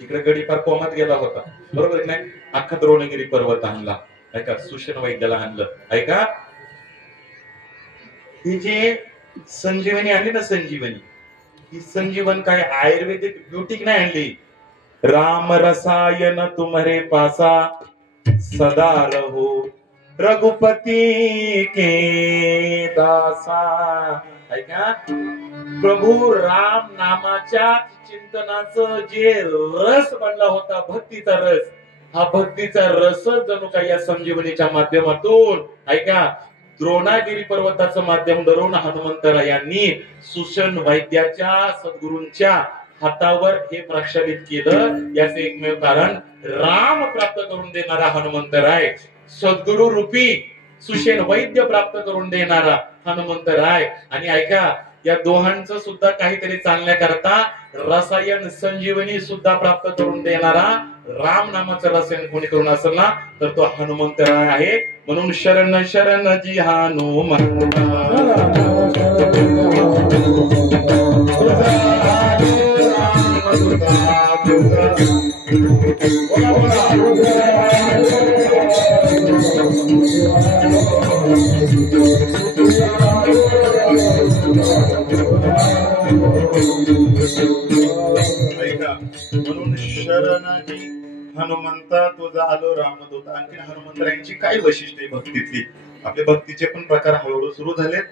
इकडे गडी पार कोमात गेला होता, बरोबर नाही. अख्खा द्रोणगिरी पर्वत आणला. ऐका, सुषण वैद्याला आणलं. ऐका, ही जी संजीवनी आणली ना, संजीवनी, ही संजीवन काय आयुर्वेदिक ब्युटिक नाही आणली. राम रसायन तुम्हारे पासा सदा रहो रघुपती के दासा. ऐका, प्रभू राम नामाच्या चिंतनाचं जे रस बनला होता, भक्तीचा रस, हा भक्तीचा रस जणू काही या संजीवनीच्या माध्यमातून ऐका द्रोणागिरी पर्वताचं माध्यम धरून हनुमंतरायांनी सुषण वैद्याच्या सद्गुरूंच्या हातावर हे प्रक्षालित केलं. याचे एकमेव कारण राम प्राप्त करून देणारा हनुमंतराय, सद्गुरु रूपी सुषेण वैद्य प्राप्त करून देणारा हनुमंतराय. आणि ऐका, या दोहांचं सुद्धा काहीतरी चालण्याकरता रसायन संजीवनी सुद्धा प्राप्त करून देणारा राम नामाचं रसायन कोणी करून असेल ना, तर तो हनुमंतराय आहे. म्हणून शरण शरण जी हनुमंत. म्हणून शरणाजी हनुमंता तुझा आलो रामदूत. आणखी हनुमंतरायांची काय वैशिष्ट्य आहे भक्तीतली. आपले भक्तीचे पण प्रकार हळूहळू सुरू झालेत.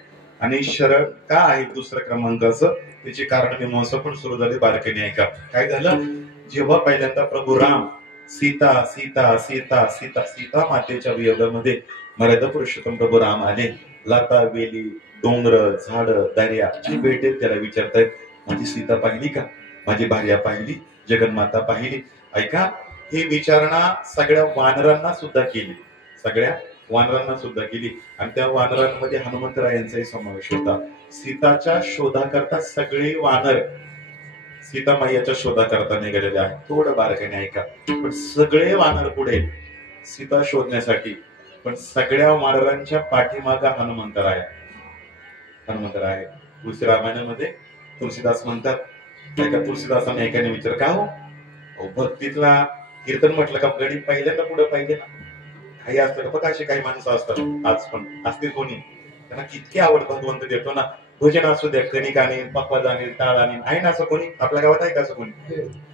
आणि शरण का आहे दुसऱ्या क्रमांकाचं, त्याची कारण मीमांसा पण सुरू झाली. बारकाईने ऐका, काय झालं. जेव्हा पहिल्यांदा प्रभू राम सीता सीता सीता सीता सीता मातेच्या वियोगामध्ये मर्यादा पुरुषोत्तम प्रभू राम आले. लता वेली डोंगर झाड दर्या जी भेटेल त्याला विचारतायत, माझी सीता पाहिली का, माझी भार्या पाहिली, जगन्माता पाहिली. ऐका, हे विचारणा सगळ्या वानरांना सुद्धा केली, सगळ्या वानरांना सुद्धा केली. आणि त्या वानरांमध्ये हनुमंतरायांचाही समावेश होता. सीताच्या शोधाकरता सगळे वानर सीतामाईच्या शोधाकरता निघालेले आहेत. थोडं बारकाईने ऐका. पण सगळे वानर पुढे सीता शोधण्यासाठी, पण सगळ्या वानरांच्या पाठीमागा हनुमंतराय. हनुमंतराय तुळशी रामायणामध्ये तुलसीदास म्हणतात. ऐका, तुलसीदासांनी एकाने विचार का हो भक्तीतला कीर्तन म्हटलं का गणित पहिल्यांदा पुढे पाहिजे ना. काही असतं का बघा, असे काही माणसं असतात, आज पण असतील कोणी, त्यांना कितकी आवड भगवंत देतो ना. भजन असू द्या, कणिक आणीन, पक्वाद आणीन, टाळ आणीन, आहे ना असं कोणी आपल्या गावात, आहे का असं कोणी.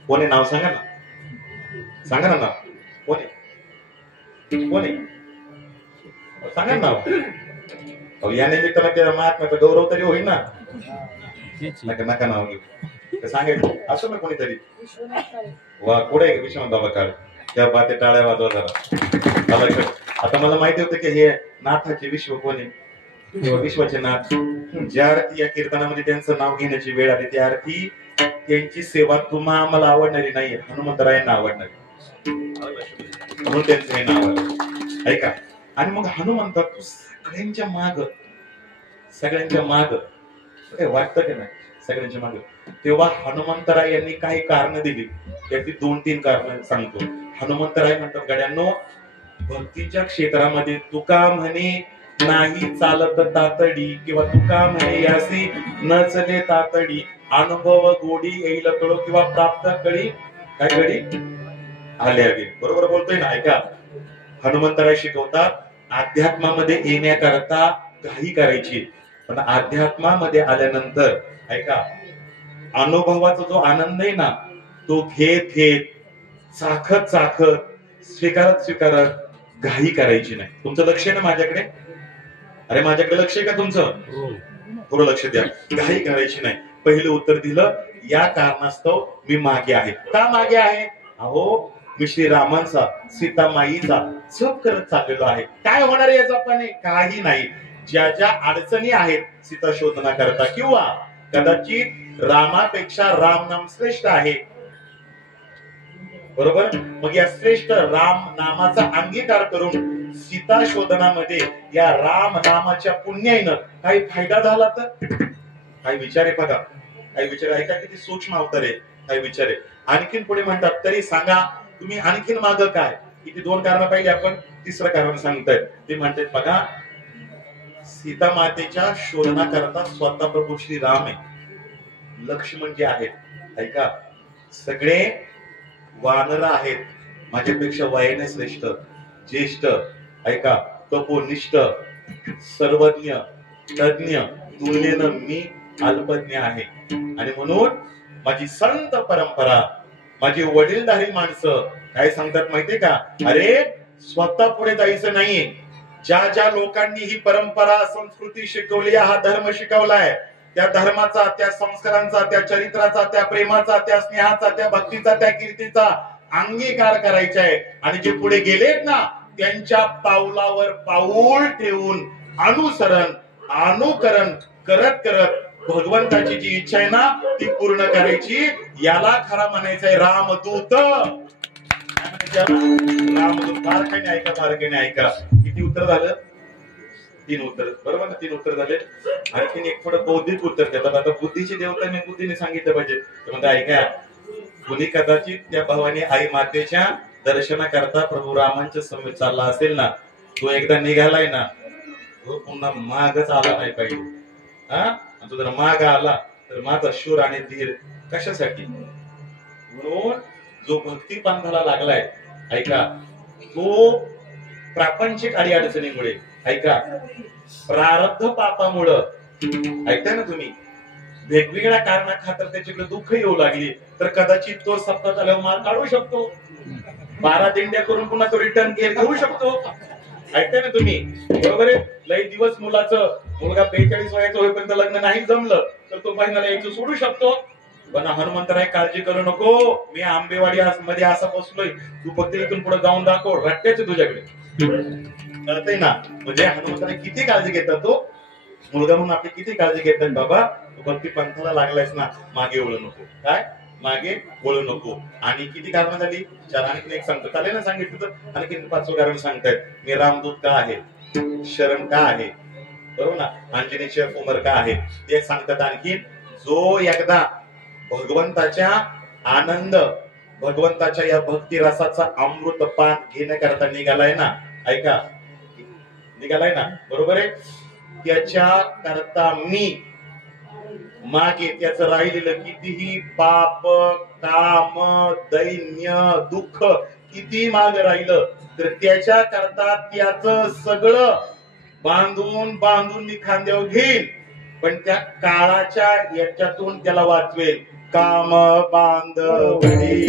कोणी नाव सांगा ना, सांगा ना नाव. कोणी कोणी सांगा नाव. या निमित्तानं त्या महात्म्याचा गौरव तरी होईल ना. नका नका नाव घेऊ, सांगायचं असं ना कोणीतरी. वा, कुठे विश्वनाथ बाबा काळ त्या बाते टाळ्या वाजवा जरा. आता मला माहिती होतं की हे नाथाचे विश्व कोणी, विश्वाचे नाथ. ज्या अर्थी या कीर्तनामध्ये त्यांचं नाव घेण्याची वेळ आली, त्या अर्थी त्यांची सेवा तुम्हा आम्हाला आवडणारी नाही, हनुमंतरायांना आवडणारी, म्हणून त्यांचं हे नाव आलं. ऐका, आणि मग हनुमंत तू सगळ्यांच्या माग, सगळ्यांच्या माग वाटतं की नाही, सगळ्यांच्या माग. तेव्हा हनुमंतराय यांनी काही कारण दिली, त्यातली 2-3 कारण सांगतो. हनुमंतराय म्हणतात, गड्यांनो, भक्तीच्या क्षेत्रामध्ये तुका म्हणे नाही चालत तातडी, किंवा तुका म्हणे यासी न चले तातडी, अनुभव गोडी येईल कळो, किंवा प्राप्त कळी काय कळी आल्या गे. बरोबर बोलतोय ना. ऐका, हनुमंतराय शिकवतात अध्यात्मामध्ये येण्याकरता घाई करायची, पण अध्यात्मामध्ये आल्यानंतर ऐका अनुभवाचा जो आनंद आहे ना, तो घेत घेत चाखत चाखत स्वीकारत स्वीकारत घाई करायची नाही. तुमचं लक्ष आहे ना माझ्याकडे, अरे माझ्याकडे लक्ष आहे का तुमचं, थोडं लक्ष द्या. घाई करायची नाही. पहिलं उत्तर दिलं, या कारणास्तव मी मागे आहे. का मागे आहे, अहो मी श्रीरामांचा सीतामाईचा जप करत चाललेलो आहे. काय होणार आहे याचा पण काही नाही. ज्या ज्या अडचणी आहेत सीता शोधना करता, किंवा कदाचित रामापेक्षा राम नाम श्रेष्ठ आहे, बरोबर, मग या श्रेष्ठ राम नामाचा अंगीकार करून सीता शोधनामध्ये या राम नामाच्या पुण्याईनं काही फायदा झाला तर, काही विचार आहे बघा. काही विचार ऐका, किती सूक्ष्म अवतार आहे, काही विचार आहे. आणखीन पुढे म्हणतात, तरी सांगा तुम्ही आणखीन माग काय. किती 2 कारण पाहिजे आपण, 3रं कारण सांगतायत. ते म्हणतात बघा, सीता मातेच्या शोधनाकरता स्वतः प्रभू श्री राम आहे, लक्ष्मण जे आहेत ऐका, सगळे वानर आहेत, माझ्यापेक्षा वयाने श्रेष्ठ, ज्येष्ठ, ऐका, तपोनिष्ठ, सर्वज्ञ, तज्ञ, तुलनेनं मी अल्पज्ञ आहे. आणि म्हणून माझी संत परंपरा, माझी वडीलधारी माणसं काय सांगतात माहितीये का, अरे स्वतः पुढे जायचं नाहीये. ज्या ज्या लोकांनी ही परंपरा, संस्कृती शिकवली, हा धर्म शिकवलाय, त्या धर्माचा, त्या संस्कारांचा, त्या चरित्राचा, त्या प्रेमाचा, त्या स्नेहाचा, त्या भक्तीचा, त्या कीर्तीचा अंगीकार करायचा आहे. आणि जे पुढे गेलेत ना, त्यांच्या पावलावर पाऊल ठेवून अनुसरण, अनुकरण करत करत भगवंताची जी इच्छा आहे ना, ती पूर्ण करायची. याला खरा म्हणायचंय रामदूत. रामदूत. बारकाईने ऐका, बारकाईने ऐका. किती उत्तर झालं? 3 उत्तर, बरोबर ना? 3 उत्तर झाले. आणखीन एक थोडं बौद्धिक उत्तर देतात. आता बुद्धीची देवता मी बुद्धीने सांगितलं पाहिजे. म्हणजे ऐका, कुणी कदाचित त्या भवानी आई मातेच्या दर्शनाकरता प्रभू रामांच्या समेत चालला असेल ना, तो एकदा निघालाय ना, तो पुन्हा मागच आला नाही पाहिजे. हा, तो जर माग आला तर माझा शूर आणि धीर कशासाठी. म्हणून जो भक्ती पंथाला लागलाय ऐका, तो प्रापंचिक अडीअडचणीमुळे ऐका, प्रारब्ध पापामुळं ऐकताय ना तुम्ही, वेगवेगळ्या कारणा खातर त्याच्याकडे दुःख येऊ लागली, तर कदाचित तो सप्ताह झाल्यावर मार काढू शकतो, 12 दिंड्या करून पुन्हा तो रिटर्न घेऊ शकतो. ऐकताय ना तुम्ही, बरोबर आहे. लई दिवस मुलगा 43 वयाचं होईपर्यंत लग्न नाही जमलं तर तो बहिणाला यायचं सोडू शकतो. पण हनुमंतराय काळजी करू नको, मी आंबेवाडी मध्ये असा बसलोय, तू फक्त इथून पुढे जाऊन दाखव, रट्ट्याचे तुझ्याकडे. कळतंय ना? म्हणजे हनुमंतराय किती काळजी घेतात, तो मुलगा म्हणून आपली किती काळजी घेतात. बाबा तू भक्ती पंथाला लागलायस ना, मागे वळू नको. काय मागे वळू नको. आणि किती कारण झाली? 4. आणखी एक सांगतो, चालेल ना? सांगितलं तर आणखी 5वं कारण सांगतायत. मी रामदूत का आहे, शरण का आहे, बरोबर ना, आंजनेय कुमार का आहे, ते सांगतात. आणखी जो एकदा भगवंताच्या आनंद, भगवंताच्या या भक्ती रसाचा अमृत पान घेण्याकरता निघालाय ना, ऐका, निघालाय ना, बरोबर आहे, त्याच्या करता मी मागे त्याचं राहिलेलं कितीही पाप, काम, दैन्य, दुःख किती मागे राहिलं तर त्याच्या करता त्याचं सगळं बांधून बांधून मी खांद्यावर घेईन, पण त्या काळाच्या याच्यातून त्याला वाचवेल. काम बांधवडी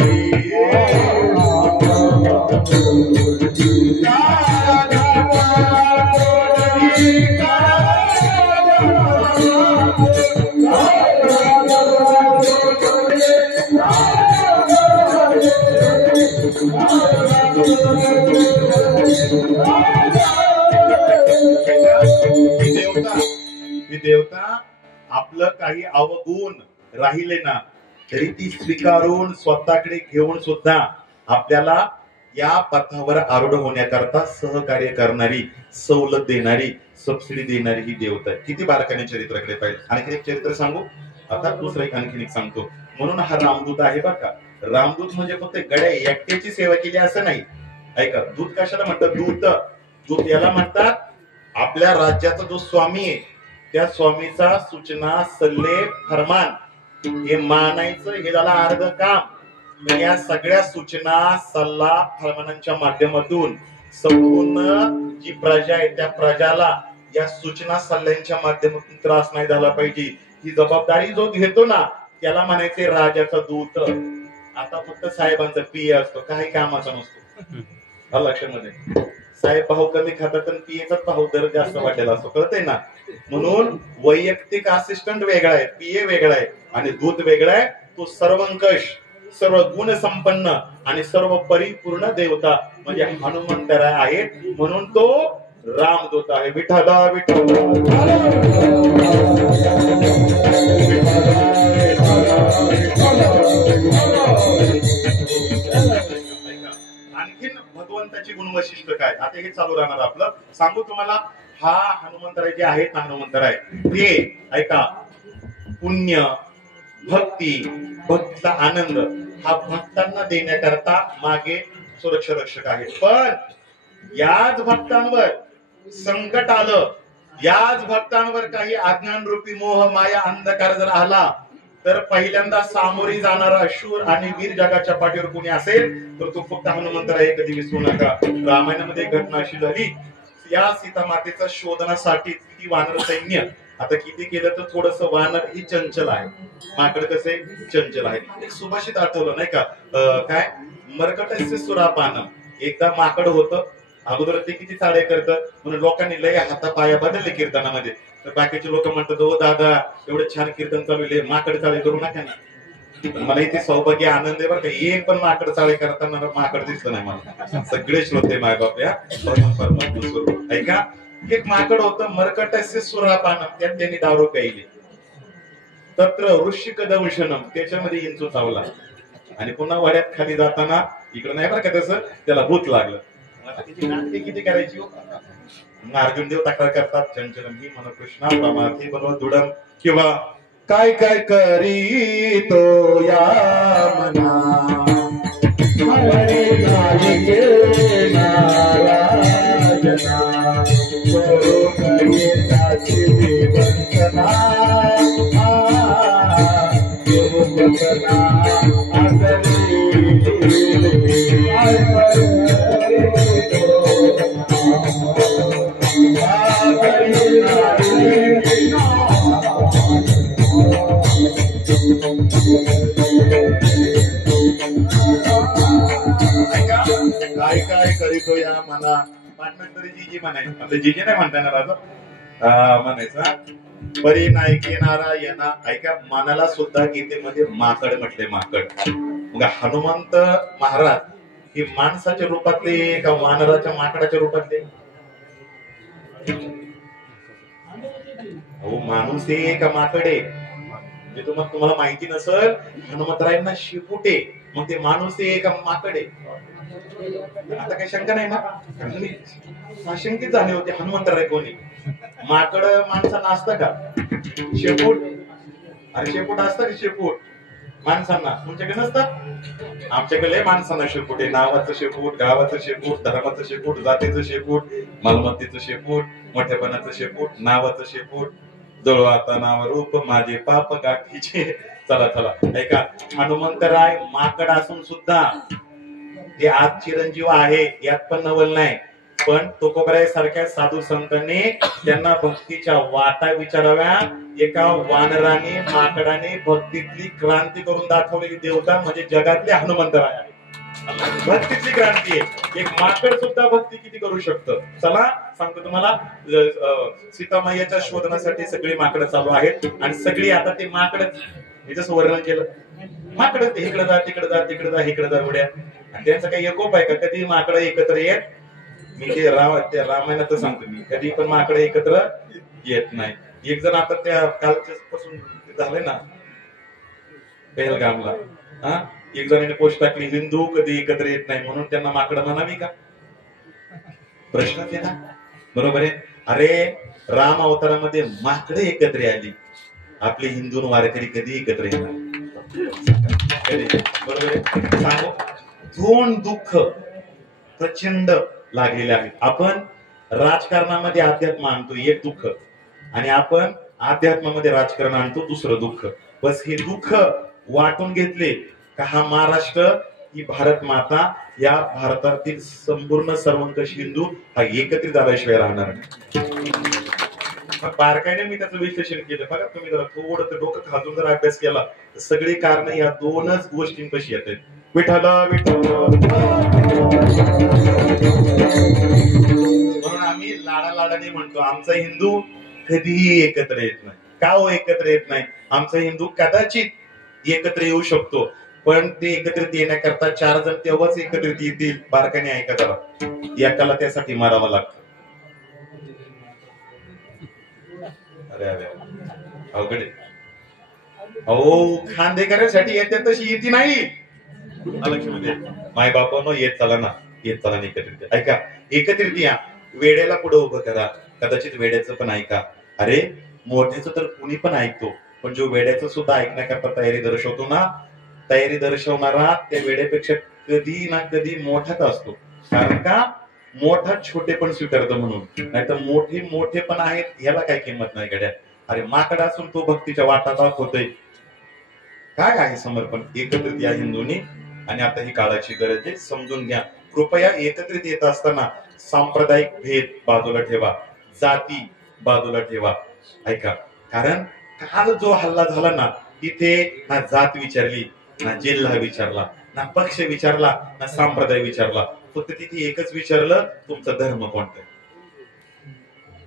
देवता आपलं काही अवगुण राहिले ना तरी ती स्वीकारून स्वतःकडे घेऊन सुद्धा आपल्याला या पथावर आरूढ होण्याकरता सहकार्य करणारी, सवलत देणारी, सबसिडी देणारी ही देवता आहे. किती बारकाने चरित्राकडे पाहिजे. आणखी एक चरित्र सांगू आता, दुसरं एक आणखीन एक सांगतो. म्हणून हा रामदूत आहे बरं का. रामदूत म्हणजे फक्त गड्या एकट्याची सेवा केली असं नाही. ऐका, दूत कशाला म्हणतात? दूत, दूत याला म्हणतात आपल्या राज्याचा जो स्वामी आहे त्या स्वामीचा सूचना, सल्ले, फरमान हे मानायचं, हे झालं अर्ध काम. या सगळ्या सूचना, सल्ला, फरमानांच्या माध्यमातून संपूर्ण जी प्रजा आहे त्या प्रजाला या सूचना, सल्ल्यांच्या माध्यमातून त्रास नाही झाला पाहिजे. ही जबाबदारी जो घेतो ना त्याला म्हणायचे राजाचा दूत. आता फक्त साहेबांचा पीए असतो, काही कामाचा नसतो. लक्षामध्ये साहेब भाऊ कमी खातात आणि पीएचाच भाऊ दर जास्त वाढलेला असतो. कळतंय ना? म्हणून वैयक्तिक असिस्टंट वेगळा आहे, पीए वेगळा आहे आणि दूत वेगळा आहे. तो सर्वंकष, सर्व गुण संपन्न आणि सर्व परिपूर्ण देवता म्हणजे हनुमंतराय आहे. म्हणून तो रामदूत आहे. विठ्ठला विठ्ठला आणखीन भगवंताची गुणवैशिष्ट्य काय, आता हे चालू राहणार आपलं. सांगू तुम्हाला, हा हनुमंतराय जे आहेत ना, हनुमंतराय ते ऐका पुण्य, भक्तीचा आनंद हा भक्तांना देण्याकरता मागे सुरक्षा रक्षक आहे. पण याच भक्तांवर संकट आलं, याच भक्तांवर काही अज्ञान रूपी मोह माया अंधकार जर आला, तर पहिल्यांदा सामोरी जाणारा शूर आणि वीर जगाच्या पाठीवर कोणी असेल तर तो फक्त हनुमंतराय आहे. कधी विसरू नका. रामायणामध्ये एक घटना अशी झाली, या सीता मातेचा शोधनासाठी ती वानर सैन्य, आता किती केलं तर थोडस वानर ही चंचल आहे, माकड कसे चंचल आहे. एक सुभाषित आठवलं नाही का, काय मरकटस्य सुरापान. एकदा माकड होतं, अगोदर ते किती चाळे करतं म्हणून लोकांनी लय हातापाया बदलले कीर्तनामध्ये. तर बाकीचे लोक म्हणतात, हो दादा एवढं छान कीर्तन चालू आहे, माकड चाळे करू नका ना. मला इथे सौभाग्य आनंद आहे बरं का, एक पण माकड चाळे करताना माकड दिसलं नाही मला. सगळे श्रोते मायबाप या परमात्मा स्वरूप. ऐका, एक माकड होतं मरकटस्य सुरापान, त्यात त्यांनी दारू प्यायली. तत्र वृश्चिक दंशनम, त्याच्यामध्ये इंचू चावला आणि पुन्हा वाड्यात खाली जाताना इकडं नाही बरं का तसं, त्याला भूत लागलं. तिची नाटके किती करायची हो. अर्जुन देव तक्रार करतात, चंचलम ही मन कृष्णा प्रमाथी बनव दुडम, किंवा काय काय करी तो या मना हरे नायके नारायणा करो कये ताची वंदना वंदना आदरी काय काय करीतो या मना. म्हटलं तरी जीजी म्हणायचं, म्हणजे जीजी नाही म्हणता येणार आता म्हणायचं परी नायकी नारायणा. ऐका, मनाला सुद्धा गीतेमध्ये माकड म्हटले, माकड. मग हनुमंत महाराज हे माणसाच्या रूपातले का वानराच्या माकडाच्या रूपातले? अहो माणूस आहे का माकड आहे? तुम्हाला माहिती नसल, हनुमंतरायांना शिपुटे, मग ते माणूस आहे का माकड आहे? आता काही शंका नाही ना, आशंकित झाले होते हनुमंतराय कोणी. माकड माणसांना असतं का? शेपूट, अरे शेपूट असतं का? शेपूट माणसांना, तुमच्याकडे नसतं? आमच्याकडे माणसांना शेपूट आहे. नावाचं शेपूट, गावाचं शेपूट, धर्माचं शेपूट, जातीचं शेपूट, मालमत्तेचं शेपूट, मोठेपणाचं शेपूट, नावाचं शेपूट, जळवाता नाव रूप माझे पाप गाठीचे. चला चला, ऐका, हनुमंतराय माकड असून सुद्धा ते आज चिरंजीव आहे, यात पण नवल नाही. पण तुकोबराय सारख्या साधू संतांनी त्यांना भक्तीच्या वाटा विचाराव्या. एका वानराने माकडाने भक्तीतली क्रांती करून दाखवलेली देवता म्हणजे जगातले हनुमंतराय आहे. भक्तीची क्रांती आहे. एक माकड सुद्धा भक्ती किती करू शकतं. चला सांगतो तुम्हाला, सीतामाईच्या शोधनासाठी सगळी माकडं चालू आहेत आणि सगळी आता ते माकड याच वर्णन केलं. माकड इकडे जा तिकडे जा तिकडे जा इकडे जा उड्या. आणि त्यांचा काही एकोप आहे का? कधी माकडं एकत्र येत? मी ते रामायणात सांगतो, मी कधी पण माकडं एकत्र येत नाही. एक जण आता त्या कालच्या पासून झालंय ना पेहलगामला, हा, एक जणांनी पोस्ट टाकली, हिंदू कधी एकत्र येत नाही म्हणून त्यांना माकडं म्हणावी का? प्रश्नच आहे ना, बरोबर आहे. अरे राम अवतारामध्ये माकडे एकत्र आली, आपले हिंदू वारकरी कधी एकत्र येणार? बरोबर आहे. सांगू, दोन दुःख प्रचंड लागलेले आहेत. आपण राजकारणामध्ये अध्यात्म आणतो एक दुःख, आणि आपण अध्यात्मामध्ये राजकारण आणतो दुसरं दुःख. बस हे दुःख वाटून घेतले का हा महाराष्ट्र, ही भारत माता, या भारतातील संपूर्ण सर्वंकष हिंदू हा एकत्रित झाल्याशिवाय राहणार नाही. बारकाईने मी त्याचं विश्लेषण केलं बघा. तुम्ही जरा थोडं डोकं खाजून जर अभ्यास केला तर सगळी कारण या दोनच गोष्टींपाशी येतात. विठ्ठला विठ्ठल म्हणून आम्ही लाडालाडाने म्हणतो, आमचा हिंदू कधीही एकत्र येत नाही. का हो एकत्र येत नाही? आमचा हिंदू कदाचित एकत्र येऊ शकतो, पण ते एकत्रित येण्याकरता 4 जण तेव्हाच एकत्रित येतील. बारकाईने ऐका जरा, एकाला त्यासाठी मारावं लागतं. अरे अरे अवघड आहे. अहो खांदेकऱ्यासाठी येते तशी येते नाही. लक्ष्मी माय बापानो येत चला ना, येत चला ना एकत्रित. ऐका, एकत्रित या. वेड्याला पुढे उभं करा, कदाचित वेड्याचं पण ऐका. अरे मोठ्याचं तर कुणी पण ऐकतो, पण जो वेड्याचं सुद्धा ऐकण्याकरता तयारी दर्शवतो ना, तयारी दर्शवणारा त्या वेड्यापेक्षा कधी ना कधी मोठाच असतो. कारण का मोठा छोटे पण स्वीकारतो म्हणून, नाही तर मोठे मोठे पण आहेत याला काही किंमत नाही गड्या. अरे माकड असून तो भक्तीच्या वाटा दाखवतोय. काय आहे समर्पण? एकत्रित या हिंदूंनी, आणि आता ही काळाची गरज आहे, समजून घ्या. कृपया एकत्रित येत असताना सांप्रदायिक भेद बाजूला ठेवा, जाती बाजूला ठेवा. ऐका, कारण काल जो हल्ला झाला ना, तिथे ना जात विचारली, ना जिल्हा विचारला, ना पक्ष विचारला, ना संप्रदाय विचारला. फक्त तिथे एकच विचारलं, तुमचा धर्म कोणता.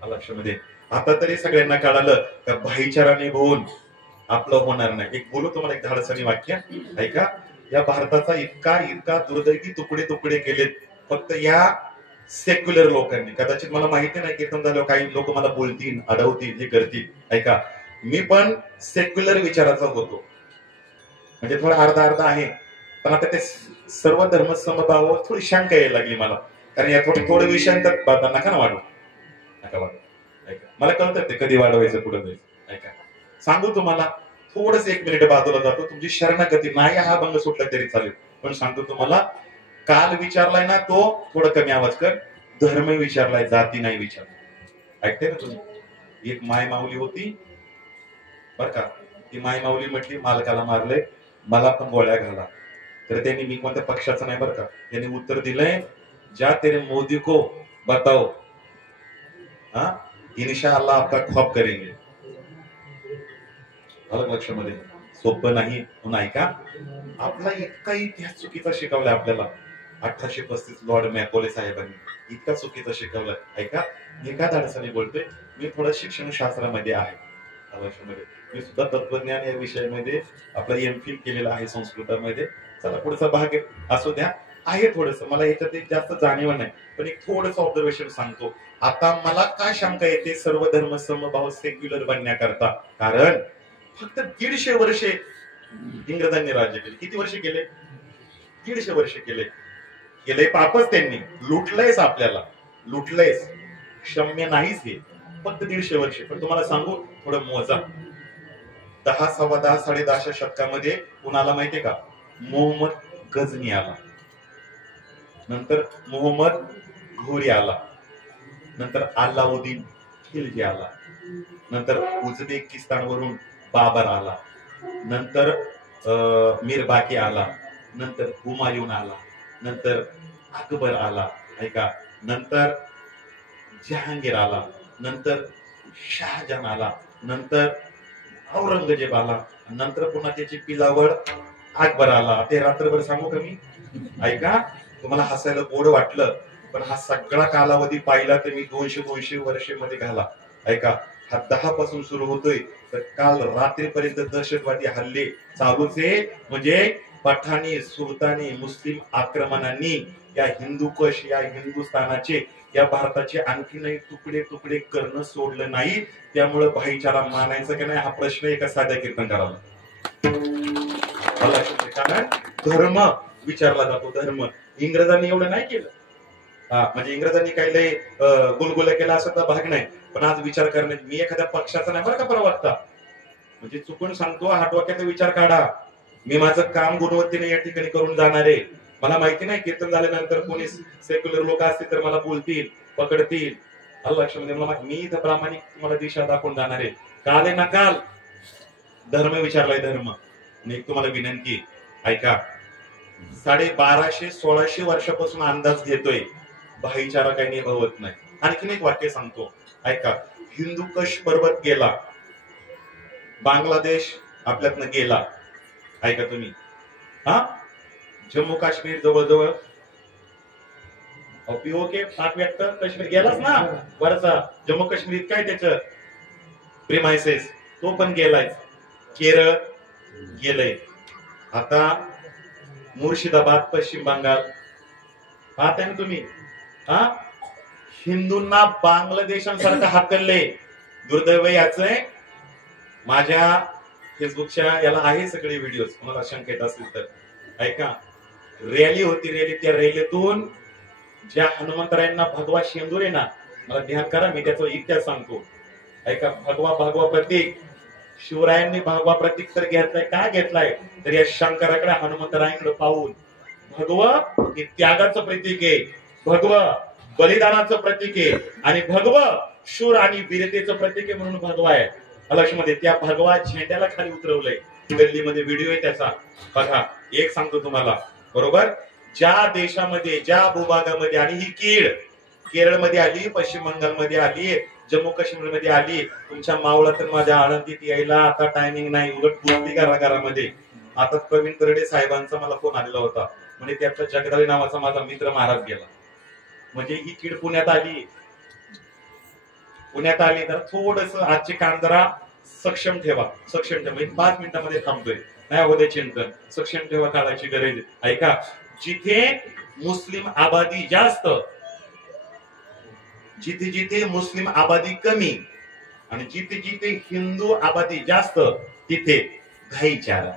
लक्षामध्ये आता तरी सगळ्यांना कळालं का भाईचाराने होऊन आपलं होणार नाही. एक बोलू तुम्हाला, एक धाडसानी वाक्य ऐका. या भारताचा इतका इतका दुर्दैवी तुकडे तुकडे केलेत फक्त या सेक्युलर लोकांनी. कदाचित मला माहिती नाही कीर्तन झालं काही लोक मला बोलतील, अडवतील, हे करतील. ऐका, मी पण सेक्युलर विचाराचा होतो, म्हणजे थोडा अर्धा अर्धा आहे. पण आता ते सर्व धर्म समभावावर थोडी शंका यायला लागली मला. कारण या थोडे विषयांत नका ना वाढू, नका वाढू. ऐका, मला कळतं ते कधी वाढवायचं, पुढे जायचं. ऐका, सांगू तुम्हाला, थोडस 1 मिनिट बाजूला जातो. तुमची शरणागती नाही, हा भंग सुटला तरी चालेल, पण सांगतो तुम्हाला, काल विचारलाय ना तो, थोडं कमी आवाज कर, धर्म विचारलाय, जाती नाही विचारलाय. ऐकते ना तुम्ही? एक माय माऊली होती बर का, ती माय माऊली म्हटली मालकाला मारले, मला पण गोळ्या घाला. तर त्यांनी, मी कोणत्या पक्षाचं नाही बरं का, त्यांनी उत्तर दिलंय, ज्या तेरे मोदी को बताओ हाँ इंशाअल्लाह आपका खौफ करेंगे. अलग लक्षामध्ये, सोपं नाही. पुन्हा ऐका, आपला इतका इतिहास चुकीचा शिकवलाय आपल्याला 1835 लॉर्ड मॅकोले साहेबांनी, इतका चुकीचा शिकवलाय. ऐका, एका धाडसाने बोलतोय, मी थोडं शिक्षण शास्त्रामध्ये आहे. लक्षामध्ये, मी सुद्धा तत्वज्ञान या विषयामध्ये आपला MPhil केलेला आहे संस्कृतामध्ये. चला पुढचा भाग असू द्या, आहे थोडस, मला याच्यात जास्त जाणीव नाही, पण एक थोडस ऑब्झर्वेशन सांगतो. आता मला काय शंका येते सर्व धर्म समभाव सेक्युलर बनण्याकरता, कारण फक्त 150 वर्षे इंग्रजांनी राज्य केले. किती वर्ष केले? 150 वर्ष केले. केलंय पापच त्यांनी, लुटलंयच आपल्याला, लुटलंयच, क्षम्य नाहीच हे. फक्त 150 वर्षे. पण तुम्हाला सांगू, थोडं मोजा. 10, सव्वा 10, 10.5 शतकामध्ये कुणाला माहितीये का? मोहम्मद गझनी आला, नंतर मोहम्मद घोरी आला, नंतर अल्लाउद्दीन खिलजी आला, नंतर उझबेकिस्तानवरून बाबर आला, नंतर मीरबाकी आला, नंतर हुमायून आला, नंतर अकबर आला. ऐका, नंतर जहांगीर आला, नंतर शहाजहान आला, नंतर औरंगजेब आला, नंतर पुन्हा त्याची पिलावळ अकबर आला. ते रात्रभर सांगू का मी? ऐका, तुम्हाला हसायला गोड वाटलं, पण हा सगळा कालावधी पाहिला तर मी 200 वर्षे मध्ये घाला. ऐका, हा 10 पासून सुरू होतोय तर काल रात्रीपर्यंत दहशतवादी हल्ले चालूच आहे. म्हणजे पठाणी, सुलतानी, मुस्लिम आक्रमणांनी या हिंदुकश, या हिंदुस्थानाचे, या भारताचे आणखीनही तुकडे तुकडे करणं सोडलं नाही. त्यामुळे भाईचारा मानायचा की नाही हा प्रश्न एका साध्या कीर्तनकाराला. कारण धर्म विचारला जातो, धर्म. इंग्रजांनी एवढं नाही केलं. म्हणजे इंग्रजांनी काही लय गुलगुल्या केला असं तर भाग नाही, पण आज विचार करणे, मी एखाद्या पक्षाचा नाही बरं का प्रवक्ता, म्हणजे चुकून सांगतो, हा डोक्याचा विचार काढा. मी माझं काम गुणवत्तेने या ठिकाणी करून जाणार आहे. मला माहिती नाही कीर्तन झाल्यानंतर कोणी सेक्युलर लोक असतील तर मला बोलतील, पकडतील. लक्षामध्ये, मी इथं प्रामाणिक तुम्हाला दिशा दाखवून जाणार आहे. काल आहे ना काल धर्म विचारलाय, धर्म. आणि तुम्हाला विनंती, ऐका, 1250-1600 वर्षापासून अंदाज घेतोय, भाईचारा काही निभावत नाही. आणखीन एक वाक्य सांगतो, ऐका. हिंदुकश पर्वत गेला, बांगलादेश आपल्यातनं गेला. ऐका तुम्ही, जम्मू काश्मीर जवळजवळ POK 8 काश्मीर गेलाच ना वरचा. जम्मू काश्मीर काय त्याचं प्रिमायसेस, तो पण गेलाय. केरळ गेलंय. आता मुर्शिदाबाद, पश्चिम बंगाल पाहताय ना तुम्ही. हिंदूंना बांगलादेशांसारखं हाकलले. दुर्दैव याच आहे. माझ्या फेसबुकच्या याला आहे सगळे व्हिडिओ, तुम्हाला शंका येत असतील तर ऐका. रॅली होती, रॅली, त्या रॅलीतून ज्या हनुमंतरायांना भगवा शेंदूर आहे ना, मला ध्यान करा, मी त्याचा इतिहास सांगतो. ऐका, भगवा प्रतीक शिवरायांनी भगवा प्रतीक तर घेतलाय, का घेतलाय तर या शंकराकडे हनुमंतरायांकडे पाहून भगव हे त्यागाचं प्रतीक आहे, भगव बलिदानाचं प्रतीक आहे आणि भगव शूर आणि वीरतेचं प्रतीक आहे म्हणून भगवा आहे. लक्ष्मध्ये त्या भगवा झेंड्याला खाली उतरवलंय. दिल्लीमध्ये व्हिडिओ आहे त्याचा बघा. एक सांगतो तुम्हाला बरोबर, ज्या देशामध्ये ज्या भूभागामध्ये आणि ही कीड केरळमध्ये आली, पश्चिम बंगालमध्ये आली, जम्मू काश्मीर मध्ये आली, तुमच्या मावळातून माझ्या आळंदीत यायला आता टायमिंग नाही, उलट पुसती घराघरामध्ये. आता प्रवीण तरडे साहेबांचा मला फोन आलेला होता, म्हणजे त्याचा जगदाळे नावाचा माझा मित्र महाराज गेला. म्हणजे ही कीड पुण्यात आली तर थोडस आजचे कान जरा सक्षम ठेवा. 5 मिनिटांमध्ये थांबतोय, नाही होते चिंतन. सक्षम ठेवा, काळाची गरज. ऐका, जिथे मुस्लिम आबादी जास्त, जिथे जिथे मुस्लिम आबादी कमी आणि जिथे जिथे हिंदू आबादी जास्त तिथे भाईचारा,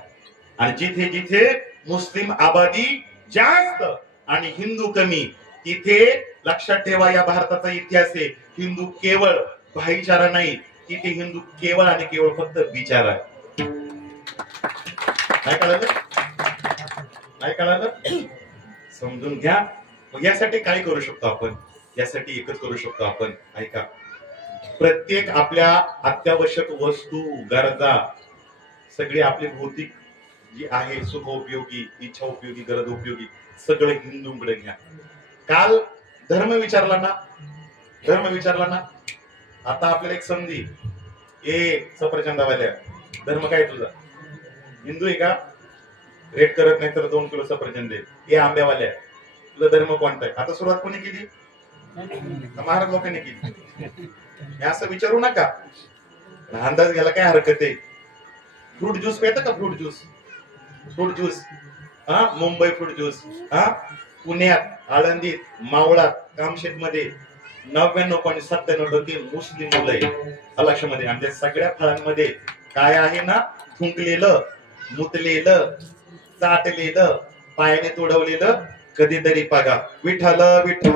आणि जिथे जिथे मुस्लिम आबादी जास्त आणि हिंदू कमी तिथे लक्षात ठेवा, या भारताचा इतिहास आहे, हिंदू केवळ भाईचारा नाही, तिथे हिंदू केवळ आणि केवळ फक्त विचार आहे. काय कळालं? काय कळालं? समजून घ्या. मग यासाठी काय करू शकतो आपण? यासाठी एकच करू शकतो आपण. ऐका, प्रत्येक आपल्या अत्यावश्यक वस्तू, गरजा, सगळी आपली भौतिक जी आहे, सुख उपयोगी, इच्छा उपयोगी, गरज उपयोगी, सगळं हिंदूंकडे घ्या. काल धर्म विचारला ना, आता आपल्याला एक संधी, सफरचंदावाल्या, धर्म काय तुझा? हिंदू आहे का? रेट करत नाही तर 2 किलो सफरचंद दे. आंब्यावाल्या, तुझा धर्म कोणता आहे? आता सुरुवात कोणी केली? महाराज लोकांनी केली. हे असं विचारू नका, अंदाज घ्यायला काय हरकत आहे. फ्रूट ज्यूस पेता का? Fruit juice Mumbai fruit juice, पुण्यात, आळंदीत, मावळात, कामशेत मध्ये 99.97% मुस्लिम मुलं आहे लक्षामध्ये. आणि त्या सगळ्या फळांमध्ये काय आहे ना? थुंकलेलं, मुतलेलं, चाटलेलं, पायाने तोडवलेलं, कधीतरी पागा विठ्ठल विठ्ठल.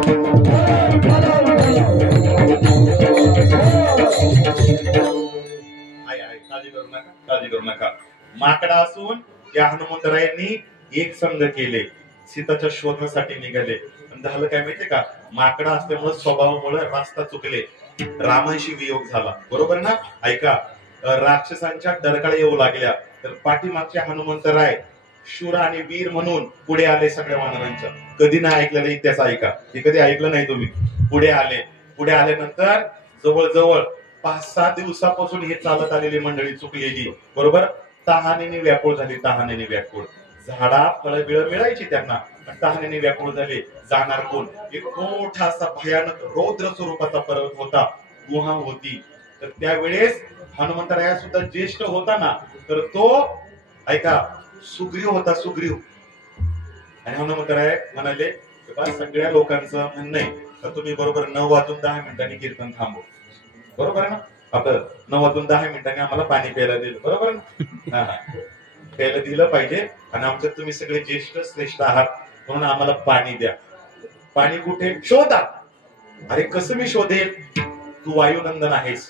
काळजी करू नका. माकडा असून या हनुमंतरायांनी एक संघ केले, सीताच्या शोधासाठी निघाले. झालं काय माहितीये का? माकडा असल्यामुळे, स्वभावामुळे रस्ता चुकले, रामांशी वियोग झाला. बरोबर ना? ऐका, राक्षसांच्या डरकाळ्या येऊ लागल्या तर पाठीमागच्या हनुमंतराय शूर आणि वीर म्हणून पुढे आले सगळ्या वानरांच्या. कधी नाही ऐकलेलं इतिहास. ऐका, हे कधी ऐकलं नाही तुम्ही. पुढे आल्यानंतर जवळजवळ 5-6 दिवसापासून हे चालत आलेली मंडळी चुकलेली, बरोबर, तहानेने व्याकुळ झाली. झाडा फळं बिळं मिळायची त्यांना, तहानेने व्याकुळ झाले. जाणार कोण? एक मोठासा भयानक रौद्र स्वरूपाचा पर्वत होता, गुहा होती. तर त्यावेळेस हनुमंतराया सुद्धा ज्येष्ठ होता ना, तर तो ऐका सुग्रीव होता, सुग्रीव. आणि हनुमंतराय म्हणाले, सगळ्या लोकांचं म्हणणं आहे तर तुम्ही बरोबर 9 वाजून 10 मिनिटांनी कीर्तन थांबव. बरोबर आहे ना? आपलं 9 वाजून 10 मिनिटांनी आम्हाला पाणी प्यायला दिलं, बरोबर ना? प्यायला दिलं पाहिजे. आणि आमच्यात तुम्ही सगळे ज्येष्ठ श्रेष्ठ आहात म्हणून आम्हाला पाणी द्या. पाणी कुठे? शोधा. अरे कसं मी शोधेल? तू वायुनंदन आहेस,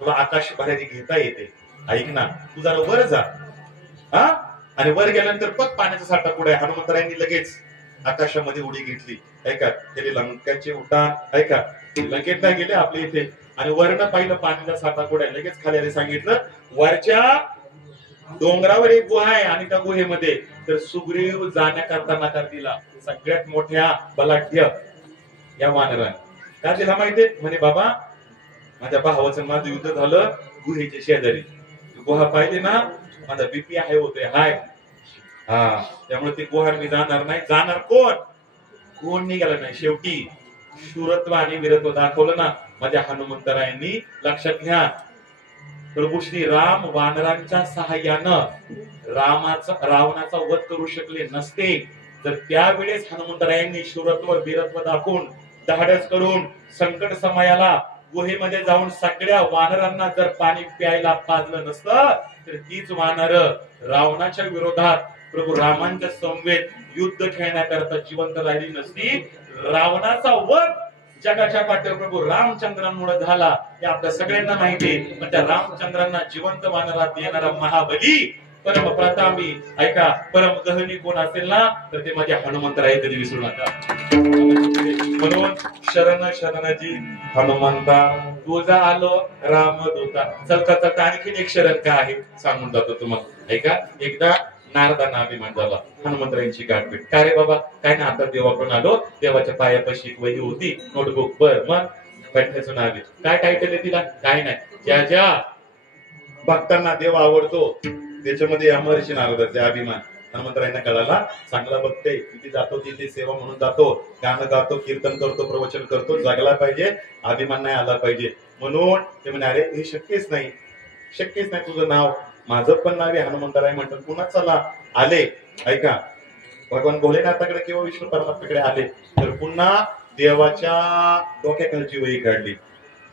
तुला आकाश भरारी घेता येते. ऐक ना, तू जरा वर जा, आणि वर गेल्यानंतर बघ पाण्याचा साठा कुठे आहे. हनुमंतरायांनी लगेच आकाशामध्ये उडी घेतली. ऐका, त्याने लंकाचे उड्डाण, ऐका, लंकेतला गेले आपल्या इथे, आणि वरनं पाहिलं पाण्याचा साठा कुठे आहे. लगेच खाली सांगितलं, वरच्या डोंगरावर एक गुहा आहे आणि त्या गुहेमध्ये. तर सुग्रीव जाण्याकरता नकार दिला. सगळ्यात मोठ्या बलाढ्य या वानराने का दिला माहितीये? म्हणे, बाबा माझ्या भावाचं माझं युद्ध झालं गुहेच्या शेजारी, गुहा पाहिजे ना, माझा बीपी हाय होतोय, हाय. त्यामुळे ते गुहार मी जाणार नाही. जाणार कोण निघाला नाही. शेवटी शूरत्व आणि वीरत्व दाखवलं ना माझ्या हनुमंतरायांनी. लक्षात घ्या, प्रभू श्री राम वानरांच्या सहाय्यानं रावणाचा वध करू शकले नसते, तर त्यावेळेस हनुमंतरायांनी शूरत्व वीरत्व दाखवून धाडस करून संकट समयाला गुहेमध्ये जाऊन सगळ्या वानरांना जर पाणी प्यायला पाजलं नसतं, तर तीच वानर रावणाच्या विरोधात प्रभू रामांच्या समवेत युद्ध खेळण्याकरता जिवंत राहिली नसती. रावणाचा वध जगाच्या पाठीवर प्रभू रामचंद्रांमुळे झाला हे आपल्या सगळ्यांना माहिती आहे. पण त्या रामचंद्रांना जिवंत मानला देणारा महाबली परम प्रतापी ऐका परम गहनी कोण असेल ना तर ते माझे हनुमंतराय कधी विसरू नका. म्हणून शरण शरणाजी हनुमंता तुझा आलो रामदूता. चलता चलता आणखीन एक शरण काय आहे सांगून जातो तुम्हाला. ऐका एकदा नारदांना अभिमान झाला हनुमंतरायांची गाठ भेट. काय रे बाबा काय ना आता देवाकडून आलो देवाच्या पायापाशी एक वही होती नोटबुक बर मग बैठण्याचं नाव आहे काय टायटल आहे तिला काय नाही ज्या ज्या भक्तांना देव आवडतो त्याच्यामध्ये अमरशी नारदाचे अभिमान हनुमंतरायांना कळाला. चांगला भक्त आहे तिथे जातो तिथे सेवा म्हणून जातो गाणं गातो कीर्तन करतो प्रवचन करतो जगला पाहिजे अभिमान नाही आला पाहिजे. म्हणून ते म्हणे अरे हे शक्यच नाही तुझं नाव माझं पण नाव आहे हनुमंतराय म्हणतात. पुन्हा चला आले ऐका भगवान भोलेनाथाकडे किंवा विष्णू परमात्म्याकडे आले तर पुन्हा देवाच्या डोक्याखालची वही काढली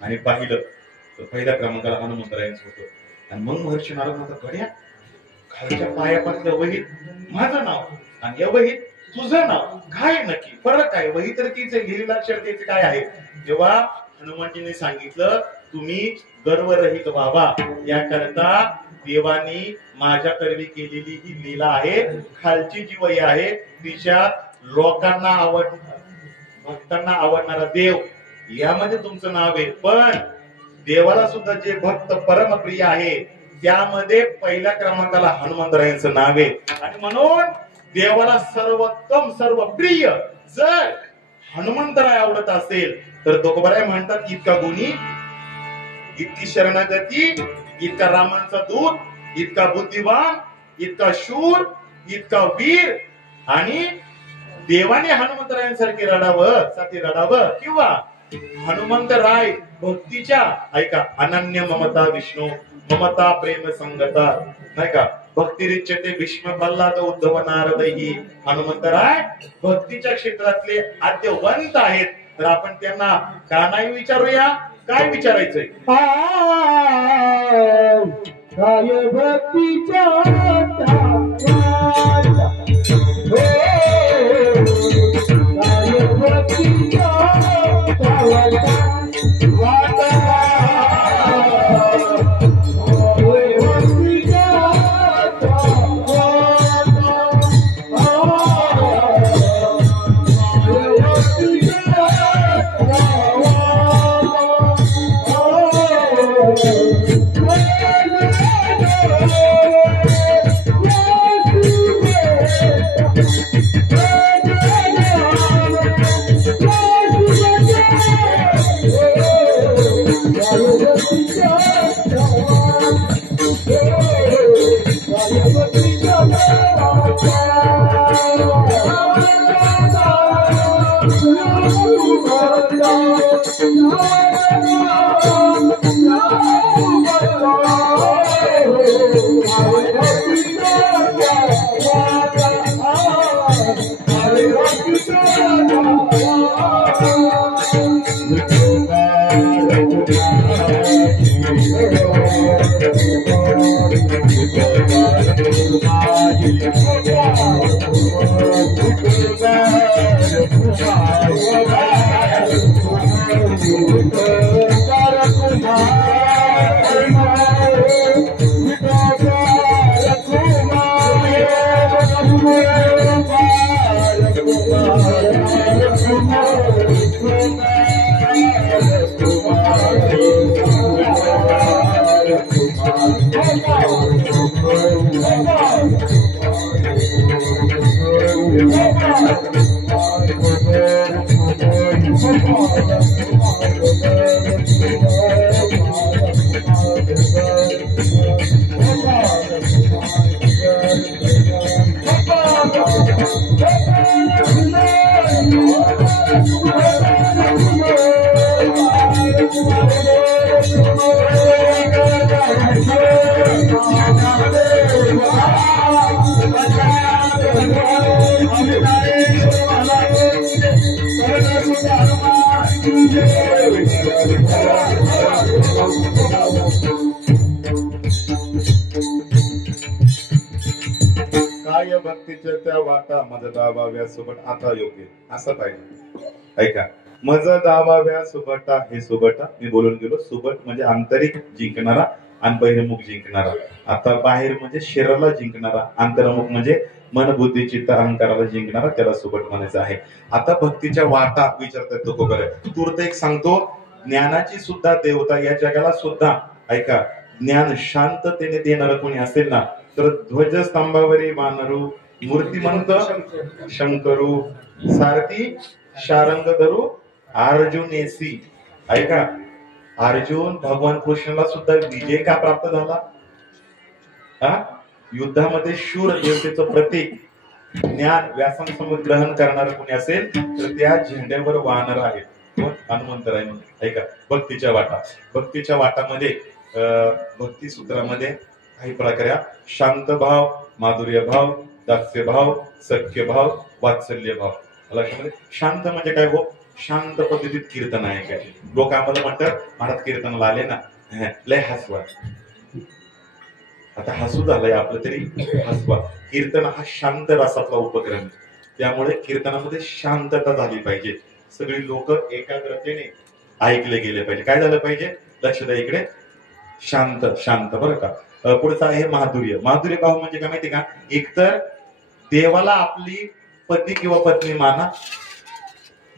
आणि पाहिलं तर पहिल्या क्रमांकाला हनुमंतरायांचं होतं. आणि मग महर्षी नारद म्हणतात गड्या खालच्या पायापासल्या वहीत माझं नाव आणि या वहीत तुझं नाव काय नक्की फरक आहे. वही तर तीच आहे लिहिलेलं अक्षर त्याचे काय आहे. तेव्हा हनुमानजीने सांगितलं तुम्ही गर्वरहित व्हावा याकरता देवानी माझ्या करवी केलेली ही लीला आहे. खालची जी वही आहे तिच्यात लोकांना भक्तांना आवडणारा देव यामध्ये तुमचं नाव आहे. पण देवाला सुद्धा जे भक्त परमप्रिय आहे त्यामध्ये पहिल्या क्रमांकाला हनुमंतरायांचं नाव आहे. आणि म्हणून देवाला सर्वोत्तम सर्व प्रिय जर हनुमंतराय आवडत असेल तर तुकोबाराय म्हणतात इतका गुणी इतकी शरणागती इतका रामांचा दूत इतका बुद्धिवान इतका शूर इतका वीर आणि देवाने हनुमंतरायांसारखे रडावं किंवा हनुमंतराय भक्तीच्या ऐका अनन्य ममता विष्णू ममता प्रेम संगता नाही का भक्तिरिच्यते भीष्म प्रल्हाद उद्धव नारद ही हनुमंतराय भक्तीच्या क्षेत्रातले आद्यवंत आहेत. तर आपण त्यांना का नाही विचारूया काय विचारायचंय काय भक्तीच्या काय भक्तीच्या त्या वाटा माझ्या दाबाव्या सोबत आता योग्य असं पाहिजे. ऐका मज दावाव्या सुबटा हे सुबटा मी बोलून गेलो. सुबट म्हणजे आंतरिक जिंकणारा आणि बहिर्मुख जिंकणारा. आता बाहेर म्हणजे शरीराला जिंकणारा, अंतर्मुख म्हणजे मन बुद्धी चित्त अहंकाराला जिंकणारा, त्याला सुबट म्हणायचं आहे. आता भक्तीच्या वाटा विचारतात तो बरं. तूर्त एक सांगतो, ज्ञानाची सुद्धा देवता या जगाला सुद्धा ऐका ज्ञान शांततेने देणार कोणी असेल ना तर ध्वजस्तंभावरी वानरू मूर्तिमंत शंकरू सारथी शारंग धरू अर्जुनेसी. ऐका अर्जुन भगवान कृष्णाला सुद्धा विजय का प्राप्त झाला? युद्धामध्ये शूर देवतेचं प्रतीक ज्ञान व्यासांसमोर ग्रहण करणार कोणी असेल तर त्या झेंड्यावर वाहणार आहे हनुमंतराय. ऐका भक्तीच्या वाटा. भक्तीच्या वाटामध्ये भक्ती सूत्रामध्ये काही प्रकार शांत भाव, माधुर्य भाव, दास्य भाव, सख्य भाव, वात्सल्य भाव. लक्षामध्ये शांत म्हणजे काय हो? शांत पद्धतीत कीर्तन आहे काय. लोक आम्हाला म्हणतात महाराज कीर्तनाला आले ना लय हसवा. आता हसू झालंय आपलं तरी हसवा. कीर्तन हा शांत रसातला उपक्रम, त्यामुळे कीर्तनामध्ये शांतता झाली पाहिजे. सगळी लोक एकाग्रतेने ऐकले गेले पाहिजे. काय झालं पाहिजे? लक्ष द्या इकडे. शांत शांत बरं का. पुढचा आहे माधुर्य. माधुर्य भाव म्हणजे काय माहिती का? एकतर देवाला आपली पती किंवा पत्नी माना,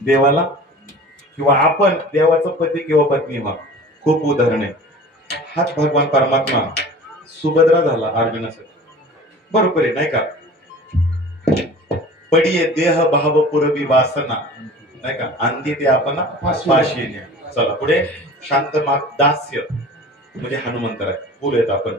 देवाला किंवा आपण देवाचं पती किंवा पत्नी व्हा. खूप उदाहरण आहे. हाच भगवान परमात्मा सुभद्रा झाला अर्जुनासाठी. बरोबर आहे नाही का? पडिये देह भाव पुरवी वासना नाही का, अंती ते आपण फाशी न्या. चला पुढे. शांत माग दास्य म्हणजे हनुमंतराय बोलूयात आपण.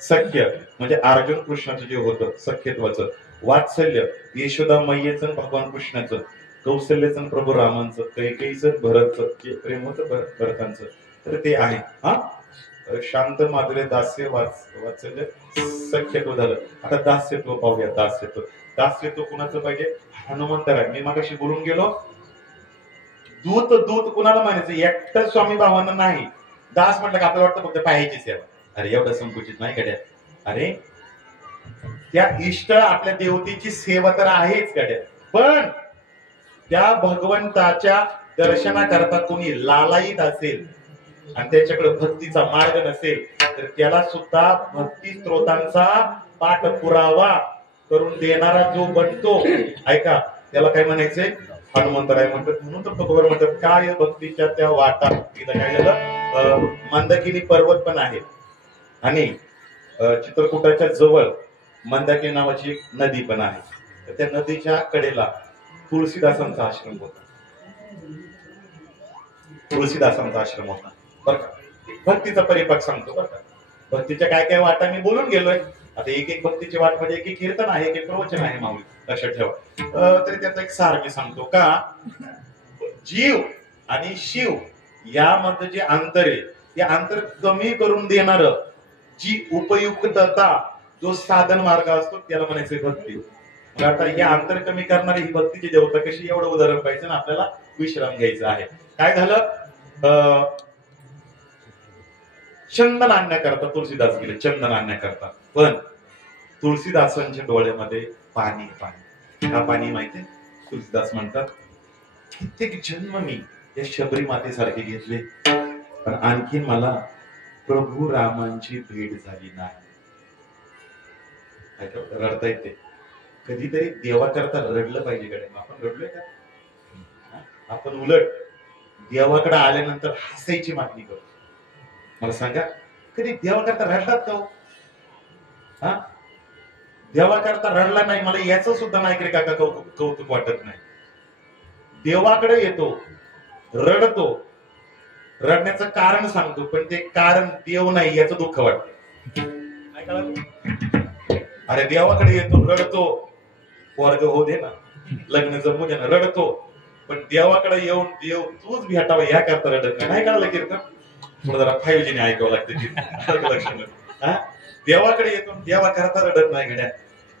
सख्य म्हणजे अर्जुन कृष्णाचं जे होतं सख्यत्वाचं. वात्सल्य यशोदा मैयेचं भगवान कृष्णाचं. कौशल्याचं प्रभू रामांचं. कैकेयीचं भरतचं जे प्रेम होतं भरतांचं तर ते आहे. शांत माधुर्य दास्य वात्सल्य सख्यत्व झालं. आता दास्यत्व पाहूया. दास्यत्व. दास्यत्व कुणाचं पाहिजे? हनुमंतराय. मी मागाशी बोलून गेलो दूत दूत कुणाला म्हणायचं? एकटं स्वामी भावांना नाही. दास म्हटलं का आपल्याला वाटतं फक्त पाहायची सेवा. अरे एवढं संकुचित नाही गड्या. अरे त्या इष्ट आपल्या देवतेची सेवा तर आहेच गड्या, पण त्या भगवंताच्या दर्शनाकरता कोणी लालायित असेल आणि त्याच्याकडे भक्तीचा मार्ग नसेल तर त्याला सुद्धा भक्ती स्त्रोतांचा पाठपुरावा करून देणारा जो बनतो ऐका त्याला काय म्हणायचंय? हनुमंतराय म्हणतात. म्हणून तर भगवान म्हणतात काय भक्तीच्या त्या वाटा. इथं काय झालं? मंदाकिनी पर्वत पण आहे आणि चित्रकूटाच्या जवळ मंदाकिनी नावाची एक नदी पण आहे. तर त्या नदीच्या कडेला तुळशीदासांचा आश्रम होता. तुळशीदासांचा आश्रम होता बरं का. भक्तीचा परिपाक सांगतो बरं का. भक्तीच्या काय काय वाटा मी बोलून गेलोय. आता एक एक भक्तीची वाट म्हणजे एक एक कीर्तन आहे, एक एक प्रवचन आहे माऊली, लक्षात ठेवा. तरी त्याचा एक सार मी सांगतो का. जीव आणि शिव यामध्ये जे अंतर आहे ते अंतर कमी करून देणार जी उपयुक्तता जो साधन मार्ग असतो त्याला म्हणायचं भक्ती. मग आता हे अंतर कमी करणारी ही भक्तीची देवता कशी? एवढं उदाहरण पाहिजे ना आपल्याला. विश्राम घ्यायचा आहे. काय झालं? चंदन आणण्याकरता तुळशीदास गेले. चंदन आणण्याकरता. पण तुळशीदासांच्या डोळ्यामध्ये पाणी पाणी. का पाणी माहितीये? तुळशीदास म्हणतात कित्येक जन्म मी या शबरी मातेसारखे घेतले पण आणखीन मला प्रभू रामांची भेट झाली नाही. रडता येते. कधीतरी देवाकरता रडलं पाहिजे कडे. आपण रडलोय का? आपण उलट देवाकडे आल्यानंतर हसायची मागणी करतो. मला सांगा कधी देवाकरता रडलात का? देवाकरता रडला नाही मला याच सुद्धा नायकरी काका कौतुक वाटत नाही. देवाकडे येतो, रडतो, रडण्याचं कारण सांगतो पण ते कारण देव नाही याचं दुःख वाटतं. काय कळलं? अरे देवाकडे येतो, रडतो, वर्ग हो दे ना, लग्न जमू दे ना, रडतो, पण देवाकडे येऊन देव तूच भेटावा या करता रडत नाही. काय कळलं कीर्तन? थोडं जरा 5G ने ऐकावं लागतं. लक्षात. देवाकडे येतो देवा करता रडत नाही गड्या.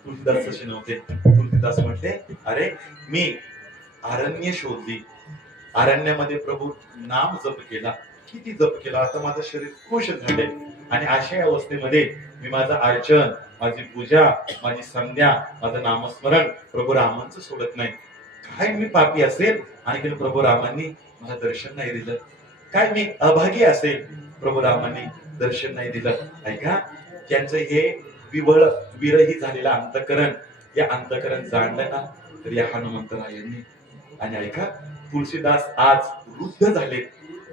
तुलसीदास तसे नव्हते. तुलसीदास म्हटले अरे मी अरण्य शोधली, अरण्यामध्ये प्रभू नाम जप केला, किती जप केला, आता माझं शरीर खुश झाले आणि अशा अवस्थेमध्ये मी माझं अर्चन, माझी पूजा, माझी संध्या, माझं नामस्मरण प्रभू रामांचं सोडत नाही. काय मी पापी असेल आणि प्रभू रामांनी मला दर्शन नाही दिलं, काय मी अभागी असेल, प्रभू रामांनी दर्शन नाही दिलं. ऐका, ज्यांचं हे विरही झालेलं अंतकरण, या अंतकरण जाणलं ना तर या हनुमंतरायांनी. आणि ऐका, तुलसीदास आज वृद्ध झालेत,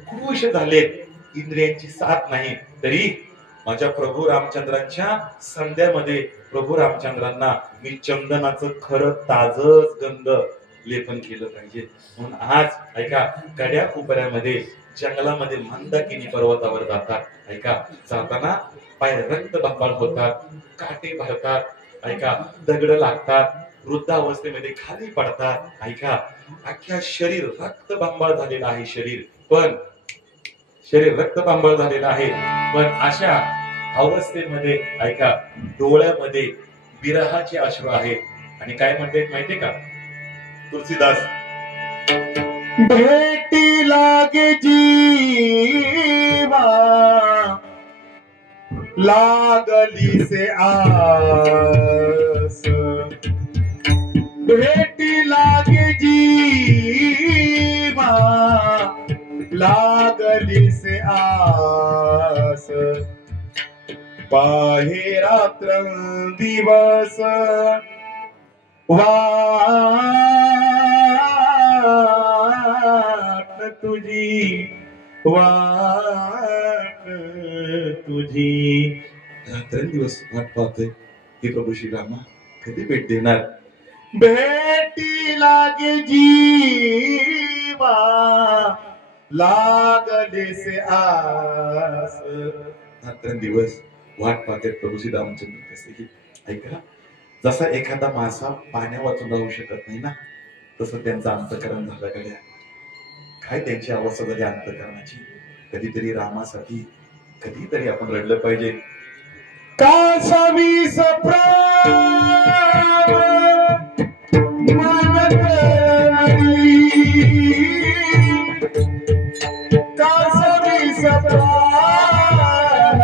क्रुश झालेत, इंद्रियांची साथ नाही, तरी माझ्या प्रभू रामचंद्रांच्या संध्यामध्ये प्रभू रामचंद्रांना मी चंदनाचं खरं ताजच गंध लेपन केलं पाहिजे. म्हणून आज ऐका, कड्या कोपऱ्यामध्ये जंगलामध्ये मंदाकिनी पर्वतावर जातात. ऐका, जाताना पाय रक्त बंबाळ होतात, काटे भरतात, ऐका दगड लागतात, वृद्धावस्थेमध्ये खाली पडतात. ऐका, अख्ख्या शरीर रक्त बंबाळ झालेलं आहे, शरीर रक्तपांबळ झालेलं आहे. पण अशा अवस्थेमध्ये ऐका, डोळ्यामध्ये विरहाचे अश्रू आहेत. आणि काय म्हणते माहितीये का तुलसीदास, भेटी लागे जीवा लागली से आस, भेटी लागे जीवा लागली से आस, पाहे रात्र दिवस वाट तुझी, वाट तुझी. रात्रंदिवस वाट पाहतोय की प्रभू श्रीरामा कधी भेट देणार. भेटी लागे जीवा लागले से आस, रात्रंदिवस वाट पाहते प्रभू श्री रामचंद्र. कसेही ऐका, जसा एखादा मासा पाण्या वाचून राहू शकत नाही ना, तसं त्यांचं अंतकरण झालं गड्या. काय त्यांची अवस्था झाली अंतकरणाची. कधीतरी रामासाठी कधीतरी आपण रडलं पाहिजे. कासावी सप्राण मन करणी, कासावी सप्राण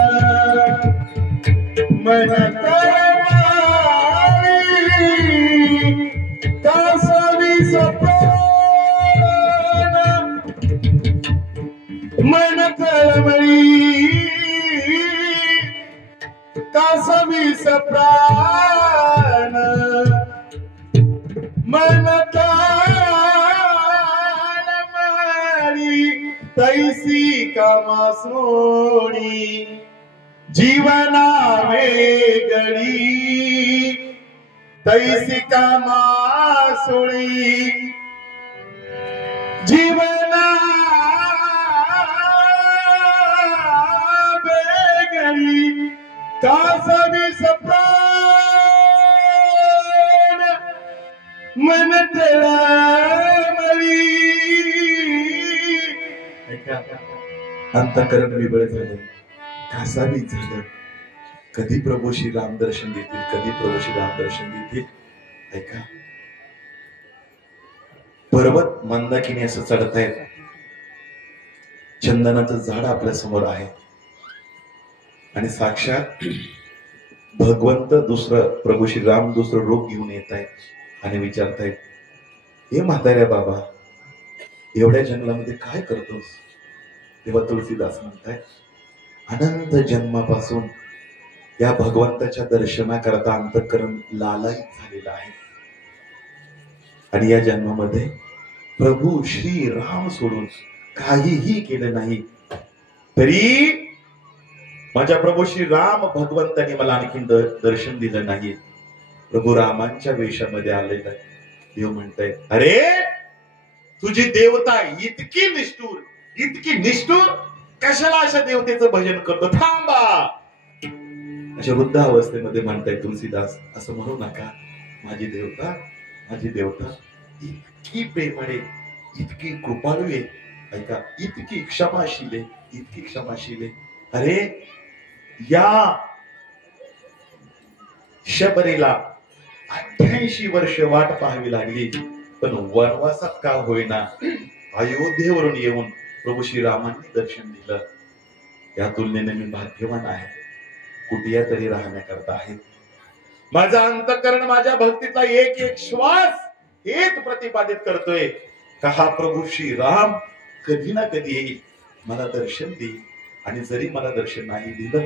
मन करणी, कासावी सप्राण मन करणी, कासावी सप्राण मन ताळमाळी, तैसी कामासोणी जीवना वेगळी, तैसी कामासोणी जीवना वेगळी, कासावी सप्राण मन तळमळी. अंतकरण विबळ झालं, कासावी झालं. कधी प्रभू श्री राम दर्शन देतील, कधी प्रभू श्री राम दर्शन देतील. ऐका, पर्वत मंदाकिनी असं चढतायत, चंदनाचं झाड आपल्या समोर आहे आणि साक्षात भगवंत दुसरं प्रभू श्री राम दुसरं रूप घेऊन येत आहेत आणि विचारतायत, हे म्हाताऱ्या बाबा एवढ्या जंगलामध्ये काय करतोस. तेव्हा तुलसीदास म्हणताय, अनंत जन्मापासून या भगवंताच्या दर्शनाकरता अंतःकरण लालायित झालेलं आहे आणि या जन्मामध्ये प्रभू श्री राम सोडून काहीही केलं नाही. तरी माझ्या प्रभू श्री राम भगवंताने मला आणखीन दर्शन दिलं नाही. प्रभू रामांच्या वेशामध्ये आलेला देव म्हणताय, अरे तुझी देवता इतकी निष्ठूर कशाला अशा देवतेचं भजन करतो, थांबा. अशा वृद्ध अवस्थेमध्ये म्हणताय तुलसीदास, असं म्हणू नका. माझी देवता इतकी प्रेमळे, इतकी कृपाळू आहे. ऐका, इतकी क्षमाशील आहे. अरे या शबरीला 88 वर्ष वाट पाहावी लागली, पण वनवासात का होईना अयोध्येवरून येऊन प्रभू श्रीरामांनी दर्शन दिलं. या तुलनेने मी भाग्यवान आहे, कुठे तरी राहण्याकरता आहे. माझा अंतःकरण माझ्या भक्तीचा एक एक श्वास हेच प्रतिपादित करतोय का हा प्रभू श्रीराम कधी ना कधी येईल, मला दर्शन देईल. आणि जरी मला दर्शन नाही दिलं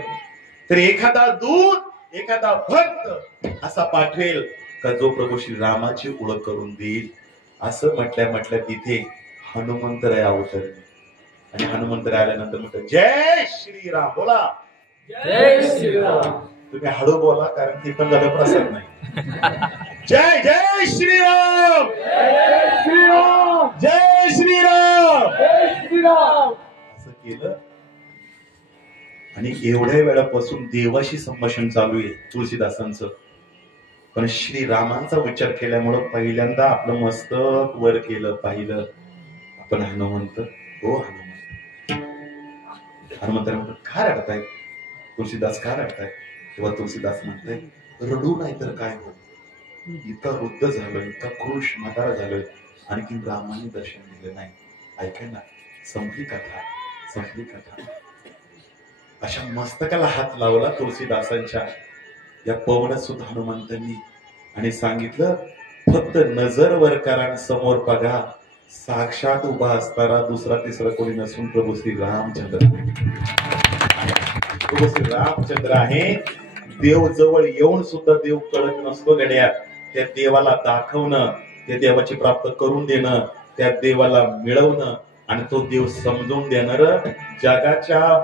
तर एखादा दूत, एखादा भक्त असा पाठवेल का जो प्रभू श्रीरामाची ओळख करून देईल. असं म्हटल्या तिथे हनुमंतराय अवतरले. आणि हनुमंतराय आल्यानंतर म्हटलं जय श्रीराम. बोला जय श्रीराम. तुम्ही हळू बोला, कारण ती पण झालं प्रसाद नाही. जय जय श्रीराम. जय श्रीराम. जय श्रीराम. जय श्रीराम. असं केलं. आणि एवढ्या वेळापासून देवाशी संभाषण चालू आहे तुळशीदासांचं. पण श्रीरामांचा विचार केल्यामुळं पहिल्यांदा आपलं मस्तक वर केलं, पाहिलं आपण हनुमंत. हो हनुमंत. हनुमंताने म्हटलं का रडताय तुळशीदास, का रडताय? तेव्हा तुळशीदास म्हणताय रडू नाही तर काय हो, इतका वृद्ध झालोय, इतका क्रोश म्हातारा झालोय, आणखी रामाने दर्शन दिलं नाही. ऐकाय ना, संपली कथा, संपली कथा. अशा मस्तकाला हात लावला तुळशीदासांच्या या पवन सुद्धा हनुमंतांनी आणि सांगितलं फक्त नजर वर करा, समोर बघा, साक्षात उभा असताना दुसरा तिसरा कोणी नसून प्रभू श्री रामचंद्र. प्रभू श्री रामचंद्र आहे. देव जवळ येऊन सुद्धा देव कळत नसतो गड्या. त्या देवाला दाखवणं, त्या देवाची प्राप्त करून देणं, त्या देवाला मिळवणं आणि तो देव समजून देणार. जगाच्या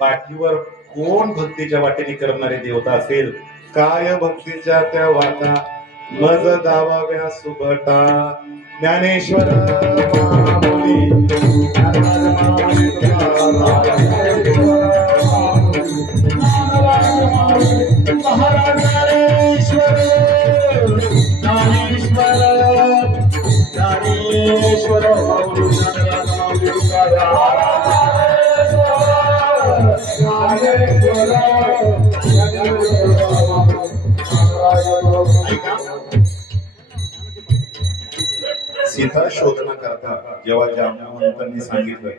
पाठीवर कोण भक्तीच्या वाटेने करणारे देवता असेल, काय भक्तीच्या त्या वाटा मज दावाव्या सुबटा. ज्ञानेश्वर महामुनी, सीता शोधना करता जेव्हा जांबवंतांनी सांगितलं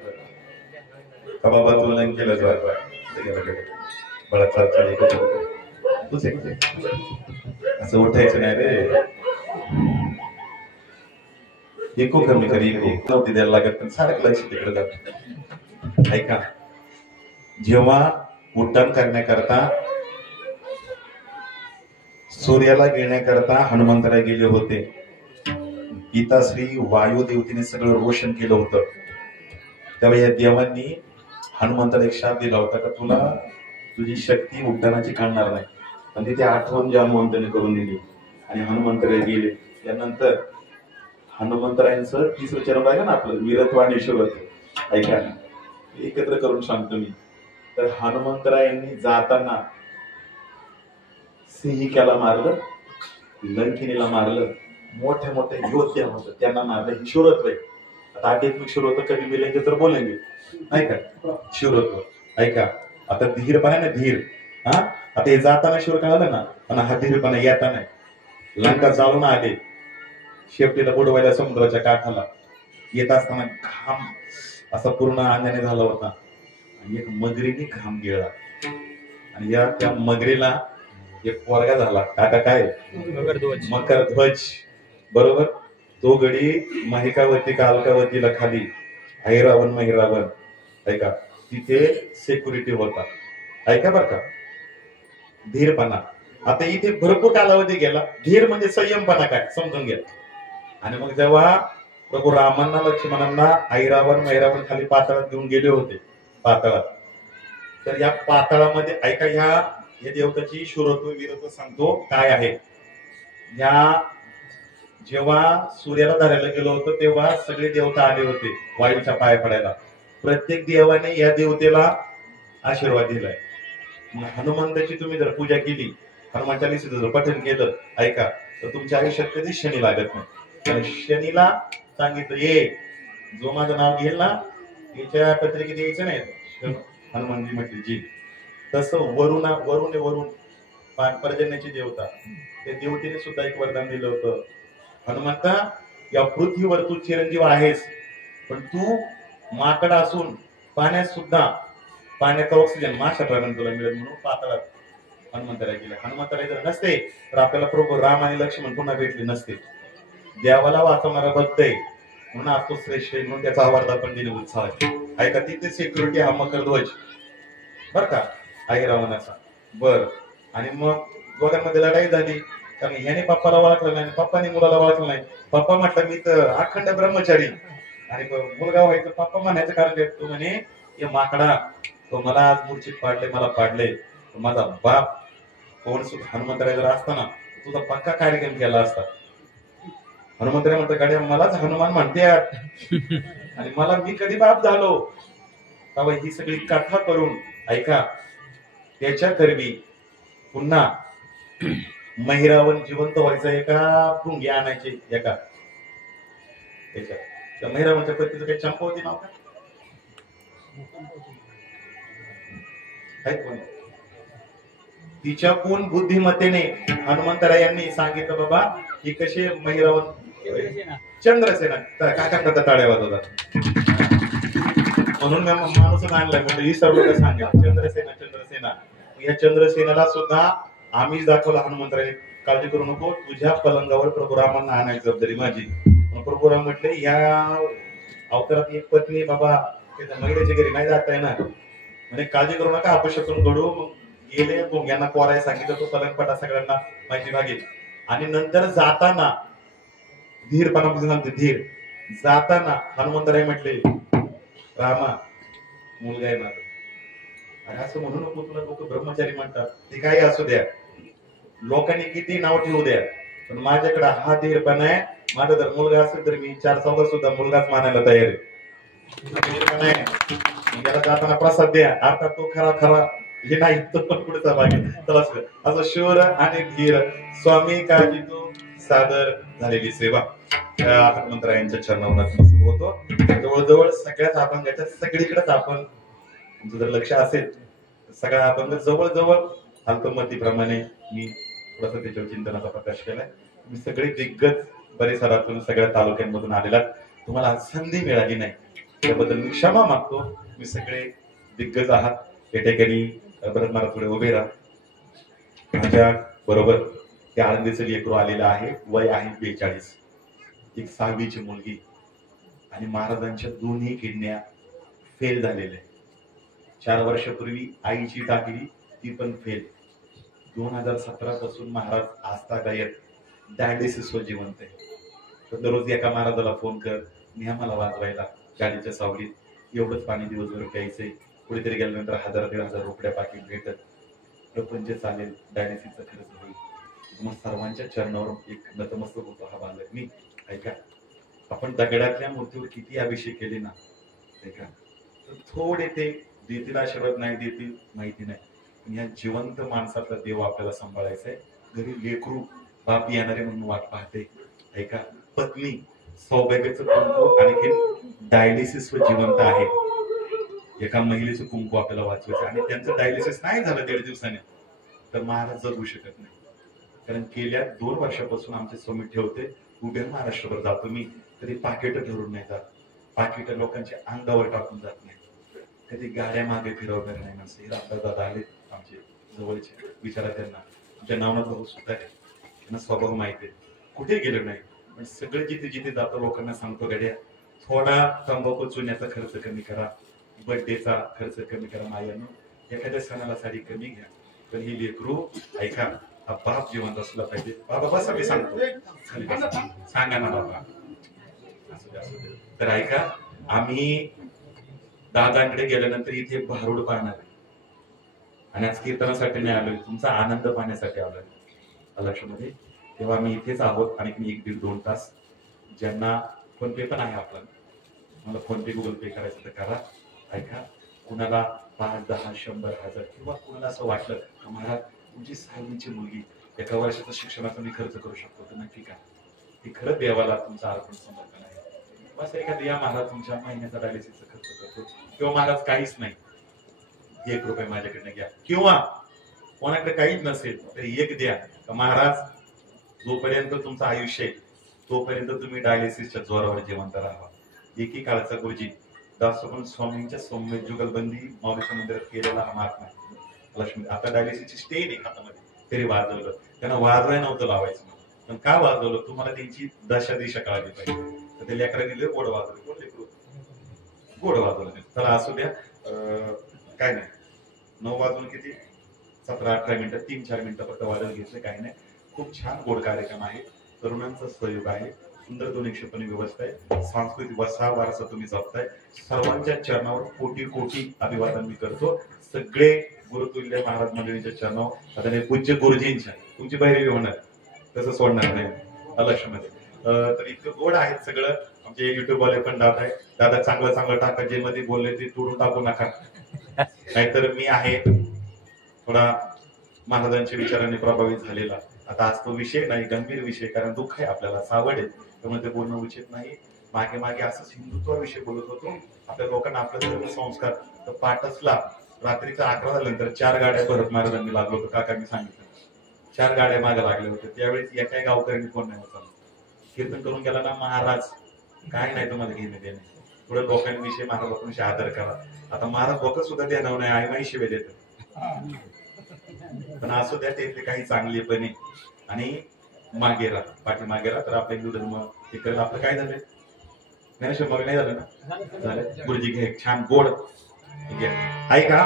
का बाबा तू लंकेला जा, बळाचा असं उठायचं नाही रे. एको कमी करी एको नव्हती द्यायला लागत, पण सारखं लक्ष तिकडे जात. ऐका, जेव्हा उड्डाण करण्याकरता सूर्याला घेण्याकरता हनुमंतराय गेले होते, गीताश्री वायुदेवतीने सगळं रोशन केलं होतं. तेव्हा या देवांनी हनुमंताला एक शाप दिला होता का तुला तुझी शक्ती उड्डाणाची कळणार नाही. पण तिथे आठवण जे हनुमंताने करून दिली आणि हनुमंतराय गेले. त्यानंतर हनुमंतरायांचं तिसरं चरण आहे ना आपलं वीरत्व आणि ईश्वरत्व. ऐका एकत्र करून सांगतो मी. तर हनुमंतरायांनी जाताना सिंहिकाला मारलं, लंकिनीला मारलं, मोठ्या मोठ्या योद्ध्या होतं त्यांना मारलं. ही शिवरत्व आहे. आता आध्यात्मिक शिवरत्व कधी बोलेंगे तर बोलेंगे, नाही का शिवरत्व. ऐका आता धीरपणा ना धीर. हा आता हे जाताना शिवर कळालं ना, आणि हा धीरपणा येताना लंका जाळून आले, शेपटीला बुडवायला समुद्राच्या काठाला येत असताना घाम असा पूर्ण अंगाने झाला होता आणि एक मगरीने घाम गिळला आणि या त्या मगरीला एक पोरगा झाला. काका काय मकर ध्वज. बरोबर. तो गडी महिकावती का अलकावतीला खाली ऐरावण महिरावण. ऐका तिथे सिक्युरिटी होता. ऐका बर का, धीरपणा. आता इथे भरपूर कालावधी गेला. धीर म्हणजे संयमपणा काय समजून घ्या. आणि मग जेव्हा प्रभू रामांना लक्ष्मणांना ऐरावण महिरावण खाली पाताळात घेऊन गेले होते, पाताळात, तर या पाताळामध्ये ऐका ह्या देवताची शूरत्व वीरत्व सांगतो काय आहे. या जेव्हा सूर्याला धरायला गेलो होतो तेव्हा सगळे देवता आले होते वायूच्या पाया पडायला. प्रत्येक देवाने या देवतेला आशीर्वाद दिलाय. हनुमंताची तुम्ही जर पूजा केली, हनुमान चालीसेचं जर पठण केलं, ऐका, तर तुमच्या आयुष्यात कधी शनी लागत नाही. कारण शनीला सांगितलं ये जो माझं नाव घेईल ना याच्या पत्रिकेत यायचं नाही. हनुमानजी म्हटले जी. तसं वरुण पर्जन्याची देवता, त्या देवतेने सुद्धा एक वरदान दिलं होतं. हनुमंता या पृथ्वीवर तू चिरंजीव आहेस, पण तू माकड असून पाण्यात सुद्धा पाण्याचा ऑक्सिजन माशाप्रमाणे तुला मिळेल म्हणून पाताळात हनुमंतराय गेले. हनुमंतराय जर नसते तर आपल्याला प्रभू राम आणि लक्ष्मण पुन्हा भेटले नसते. देवाला वाचवणारा भक्त आहे म्हणून आज तो श्रेष्ठ आहे म्हणून त्याचा वर्धापन दिन उत्साह आहे. ऐका तिथे सिक्युरिटी हा मकर ध्वज बर का आहे रावणाचा. बर आणि मग दोघांमध्ये लढाई झाली कारण ह्याने पप्पाला ओळखलं नाही पप्पाने मुलाला ओळखलं नाही. पप्पा म्हटलं मी तर अखंड ब्रह्मचारी आणि मुलगा व्हायचं पप्पा म्हणायचं कारण काय तो म्हणे हे माकडा तो मला आज मूर्छित पाडले मला पाडले माझा बाप कोण सुद्धा हनुमंतराय जर असताना तुझा पक्का कार्यक्रम केला असता. हनुमंतराय म्हणतो गाड्या मलाच हनुमान म्हणते आणि मला मी कधी बाप झालो. तेव्हा ही सगळी कथा करून ऐका त्याच्या करवी पुन्हा महिरावण जिवंत व्हायचं एका भुंगी आणायचे एका त्याच्या त्या महिरावणच्या पत्नीचं काही चंपा होती नाव काय कोण तिच्या कोण बुद्धिमत्तेने हनुमंतराय यांनी सांगितलं बाबा ही कशी महिरावण चंद्रसेना काय करतात टाळ्या वाजवतात म्हणून माणूसच आणलाय म्हणजे ही सर्व लोक सांगेल चंद्रसेना चंद्रसेना. या चंद्रसेनाला सुद्धा आम्हीच दाखवलं हनुमंतराय काळजी करू नको तुझ्या पलंगावर प्रभू रामांना आणायची जबाबदारी माझी. प्रभू राम म्हटले या अवतारात एक पत्नी बाबा महिलेच्या घरी नाही जाता येणार म्हणजे काळजी करू नका अपशकून घडू. गेले यांना कोराय सांगितलं तो पलंगपटा सगळ्यांना माहिती भागेल. आणि नंतर जाताना धीरपणा सांगते धीर जाताना हनुमंतराय म्हटले रामा मुलगा आहे माझा आणि असं म्हणू नको तुला लोक ब्रह्मचारी म्हणतात ते काही असू द्या लोकांनी किती नाव ठेवू द्या पण माझ्याकडे हा धीरपणा आहे. माझा जर मुलगा असेल तर मी 4 चौघात सुद्धा मुलगाच मानायला तयार आहे. त्याला जाताना प्रसाद द्या अर्थात तो खरा खरा हे नाही तो पण पुढचा भाग आहे. असं शूर आणि धीर स्वामी काळजी तू सादर झालेली सेवा हनुमंतरायांच्या चरणावर होतो. जवळजवळ सगळ्याच अभंगाच्या सगळीकडेच आपण तुमचं जर लक्ष असेल सगळ्या अभंग जवळजवळ अल्पमतीप्रमाणे मी थोडासा त्याच्यावर चिंतनाचा प्रकाश केलाय. मी सगळे दिग्गज परिसरातून सगळ्या तालुक्यांमधून आलेला तुम्हाला संधी मिळाली नाही त्याबद्दल मी क्षमा मागतो. मी सगळे दिग्गज आहात या ठिकाणी परत मला थोडे उभे राहा. माझ्या बरोबर त्या आळंदीचं लेकरू आलेलं आहे वय आहे 42 एक 6वीची मुलगी आणि महाराजांच्या दोन्ही किडन्या फेल झालेल्या 4 वर्षापूर्वी आईची टाकली ती पण फेल. 2017 पासून महाराज आस्थागायत डायलिसिसवर जिवंत आहे. तर दररोज एका महाराजाला फोन कर नियमाला वाजवायला गाडीच्या सावलीत एवढंच पाणी दिवसभर प्यायचंय कुठेतरी गेल्यानंतर 1000-1500 रुपया पाकिट भेटत प्रपंच चालेल डायलिसिसचा खर्च होईल. मग सर्वांच्या चरणावर एक नतमस्तक होतो हा बालक मी. ऐका आपण दगडातल्या मूर्तीवर किती अभिषेक केले ना ऐका तर थोडे ते देतील आशीर्वाद नाही देतील माहिती नाही पण या जिवंत माणसातला देव आपल्याला सांभाळायचा आहे. घरी लेकरू बाप येणारे म्हणून वाट पाहते. ऐका पत्नी सौभाग्याचं कुंकू आणखी डायलिसिसवर जिवंत आहे. एका महिलेचं कुंकू आपल्याला वाचवायचं आणि त्यांचं डायलिसिस नाही झालं 1.5 दिवसाने तर महाराज जगू शकत नाही. कारण गेल्या 2 वर्षापासून आमचे समिट ठेवते उभ्या महाराष्ट्रभर जातो मी कधी पाकिट ठरवून नाही जात. पाकिट लोकांच्या अंगावर टाकून जात नाही. कधी गाड्या मागे फिरवणार नाही. माणसं हे दादा आले आमचे जवळचे विचारा त्यांना तुमच्या नावानं भाऊ सुद्धा आहे त्यांना स्वभाव माहिती आहे कुठे गेलो नाही पण सगळं जिथे जिथे जातो लोकांना सांगतो गाड्या थोडा तंबाखू चुन्याचा खर्च कमी करा बर्थडेचा खर्च कमी करा मायानं एखाद्या सणाला साडी कमी घ्या पण ही लेकरू ऐका हा बाप जिवंत असला पाहिजे. बाबा बस मी सांगतो सांगा ना बाबा असू दे. तर ऐका आम्ही दादांकडे गेल्यानंतर इथे भारूड पाहणार आहे आणि आज कीर्तनासाठी नाही आलोय तुमचा आनंद पाहण्यासाठी आलोय लक्षामध्ये. तेव्हा आम्ही इथेच आहोत आणि 1-1.5-2 तास. ज्यांना फोन पे पण आहे आपला मला फोन पे गुगल पे करायचं तर करा. ऐका कुणाला 5, 10, 100, 1000 किंवा कुणाला असं वाटलं का महाराज तुमची 6वीची मुलगी 1 वर्षाच्या शिक्षणाचा मी खर्च करू शकतो तर नक्की का हे खरं देवाला तुमचं अर्पण समर्पण आहे. बस एखादी या महाराज तुमच्या महिन्याचा डायलिसिसचा खर्च करतो किंवा महाराज काहीच नाही 1 रुपये माझ्याकडनं घ्या किंवा कोणाकडे काहीच नसेल तर 1 द्या. महाराज जोपर्यंत तुमचं आयुष्य आहे तोपर्यंत तुम्ही डायलिसिसच्या जोरावर जिवंत राहा. एकी काळचा गुरुजी दासोपंत स्वामींच्या सौम्य जुगलबंदी माऊलीच्या मंदिरात केलेला हा महात्मा लक्ष्मी आता डायलिसिसची स्टेन आहे हातामध्ये तरी वाजवलं त्यांना वाजवाय नव्हतं लावायचं पण का वाजवलं तुम्हाला त्यांची दशा दिशा कळाली पाहिजे. तर ते लेकरांनी लय गोड वाजवले. कोण लेकरू गोड वाजवलं. चला असू द्या. काय नाही 9 वाजून किती 17-18 मिनिटं 3-4 मिनिटं फक्त वाजत घेतले. काही नाही. खूप छान गोड कार्यक्रम आहे. तरुणांचा सहयोग आहे. सुंदर दोन्हीक्षेपणी व्यवस्था आहे. सांस्कृतिक वारसा तुम्ही जपताय. सर्वांच्या चरणावर कोटी कोटी अभिवादन मी करतो. सगळे गुरुतुल्य महाराज मंडळींच्या चरणावर आता पूज्य गुरुजींच्या तुमची बहिरी होणार तसं सोडणार नाही लक्षामध्ये. तर इतकं गोड आहेत सगळं. आमचे युट्यूब वाले पण दादा आहे. दादा चांगलं चांगलं टाका. जे मध्ये बोलले ते तोडून टाकू नका. नाहीतर मी आहे थोडा महाराजांच्या विचाराने प्रभावित झालेला. आता आज तो विषय नाही, गंभीर विषय, कारण दुःख आहे आपल्याला, सावड आहे, त्यामुळे ते बोलणं उचित नाही. मागे मागे असंच हिंदुत्वाविषयी बोलत होतो. आपल्या लोकांना आपले धर्म संस्कार तर पाटसला रात्रीचा 11 झाल्यानंतर 4 गाड्या भरत महाराजांनी लागलो होतो. काकांनी सांगितलं 4 गाड्या मागे लागल्या होत्या. त्यावेळेस एकाही गावकऱ्यांनी कोण नाही होता. कीर्तन करून गेला ना महाराज काय नाही तुम्हाला घेणे देणे. थोडं लोकांविषयी महाराज लोकांविषयी आदर करा. आता महाराज लोक सुद्धा देणार नाही, आई माई शिवे देतात. पण असू द्या त्यातले काही चांगलेपणे आणि मागे राहा, पाठीमागे राहा. तर आपला हिंदू धर्म हे करायला आपलं काय झालंय ज्ञानेश्वर मग नाही झालं ना. झालं. गुरुजी घे छान गोड ऐका.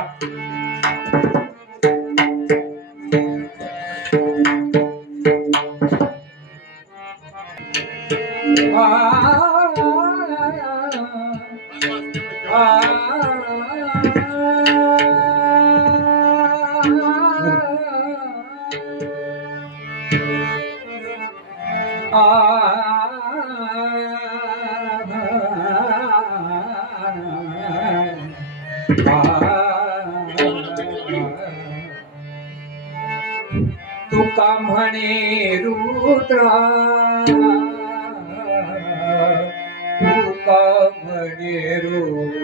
तुका म्हणे रुद्रा, तुका म्हणे रुद्रा,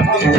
Hare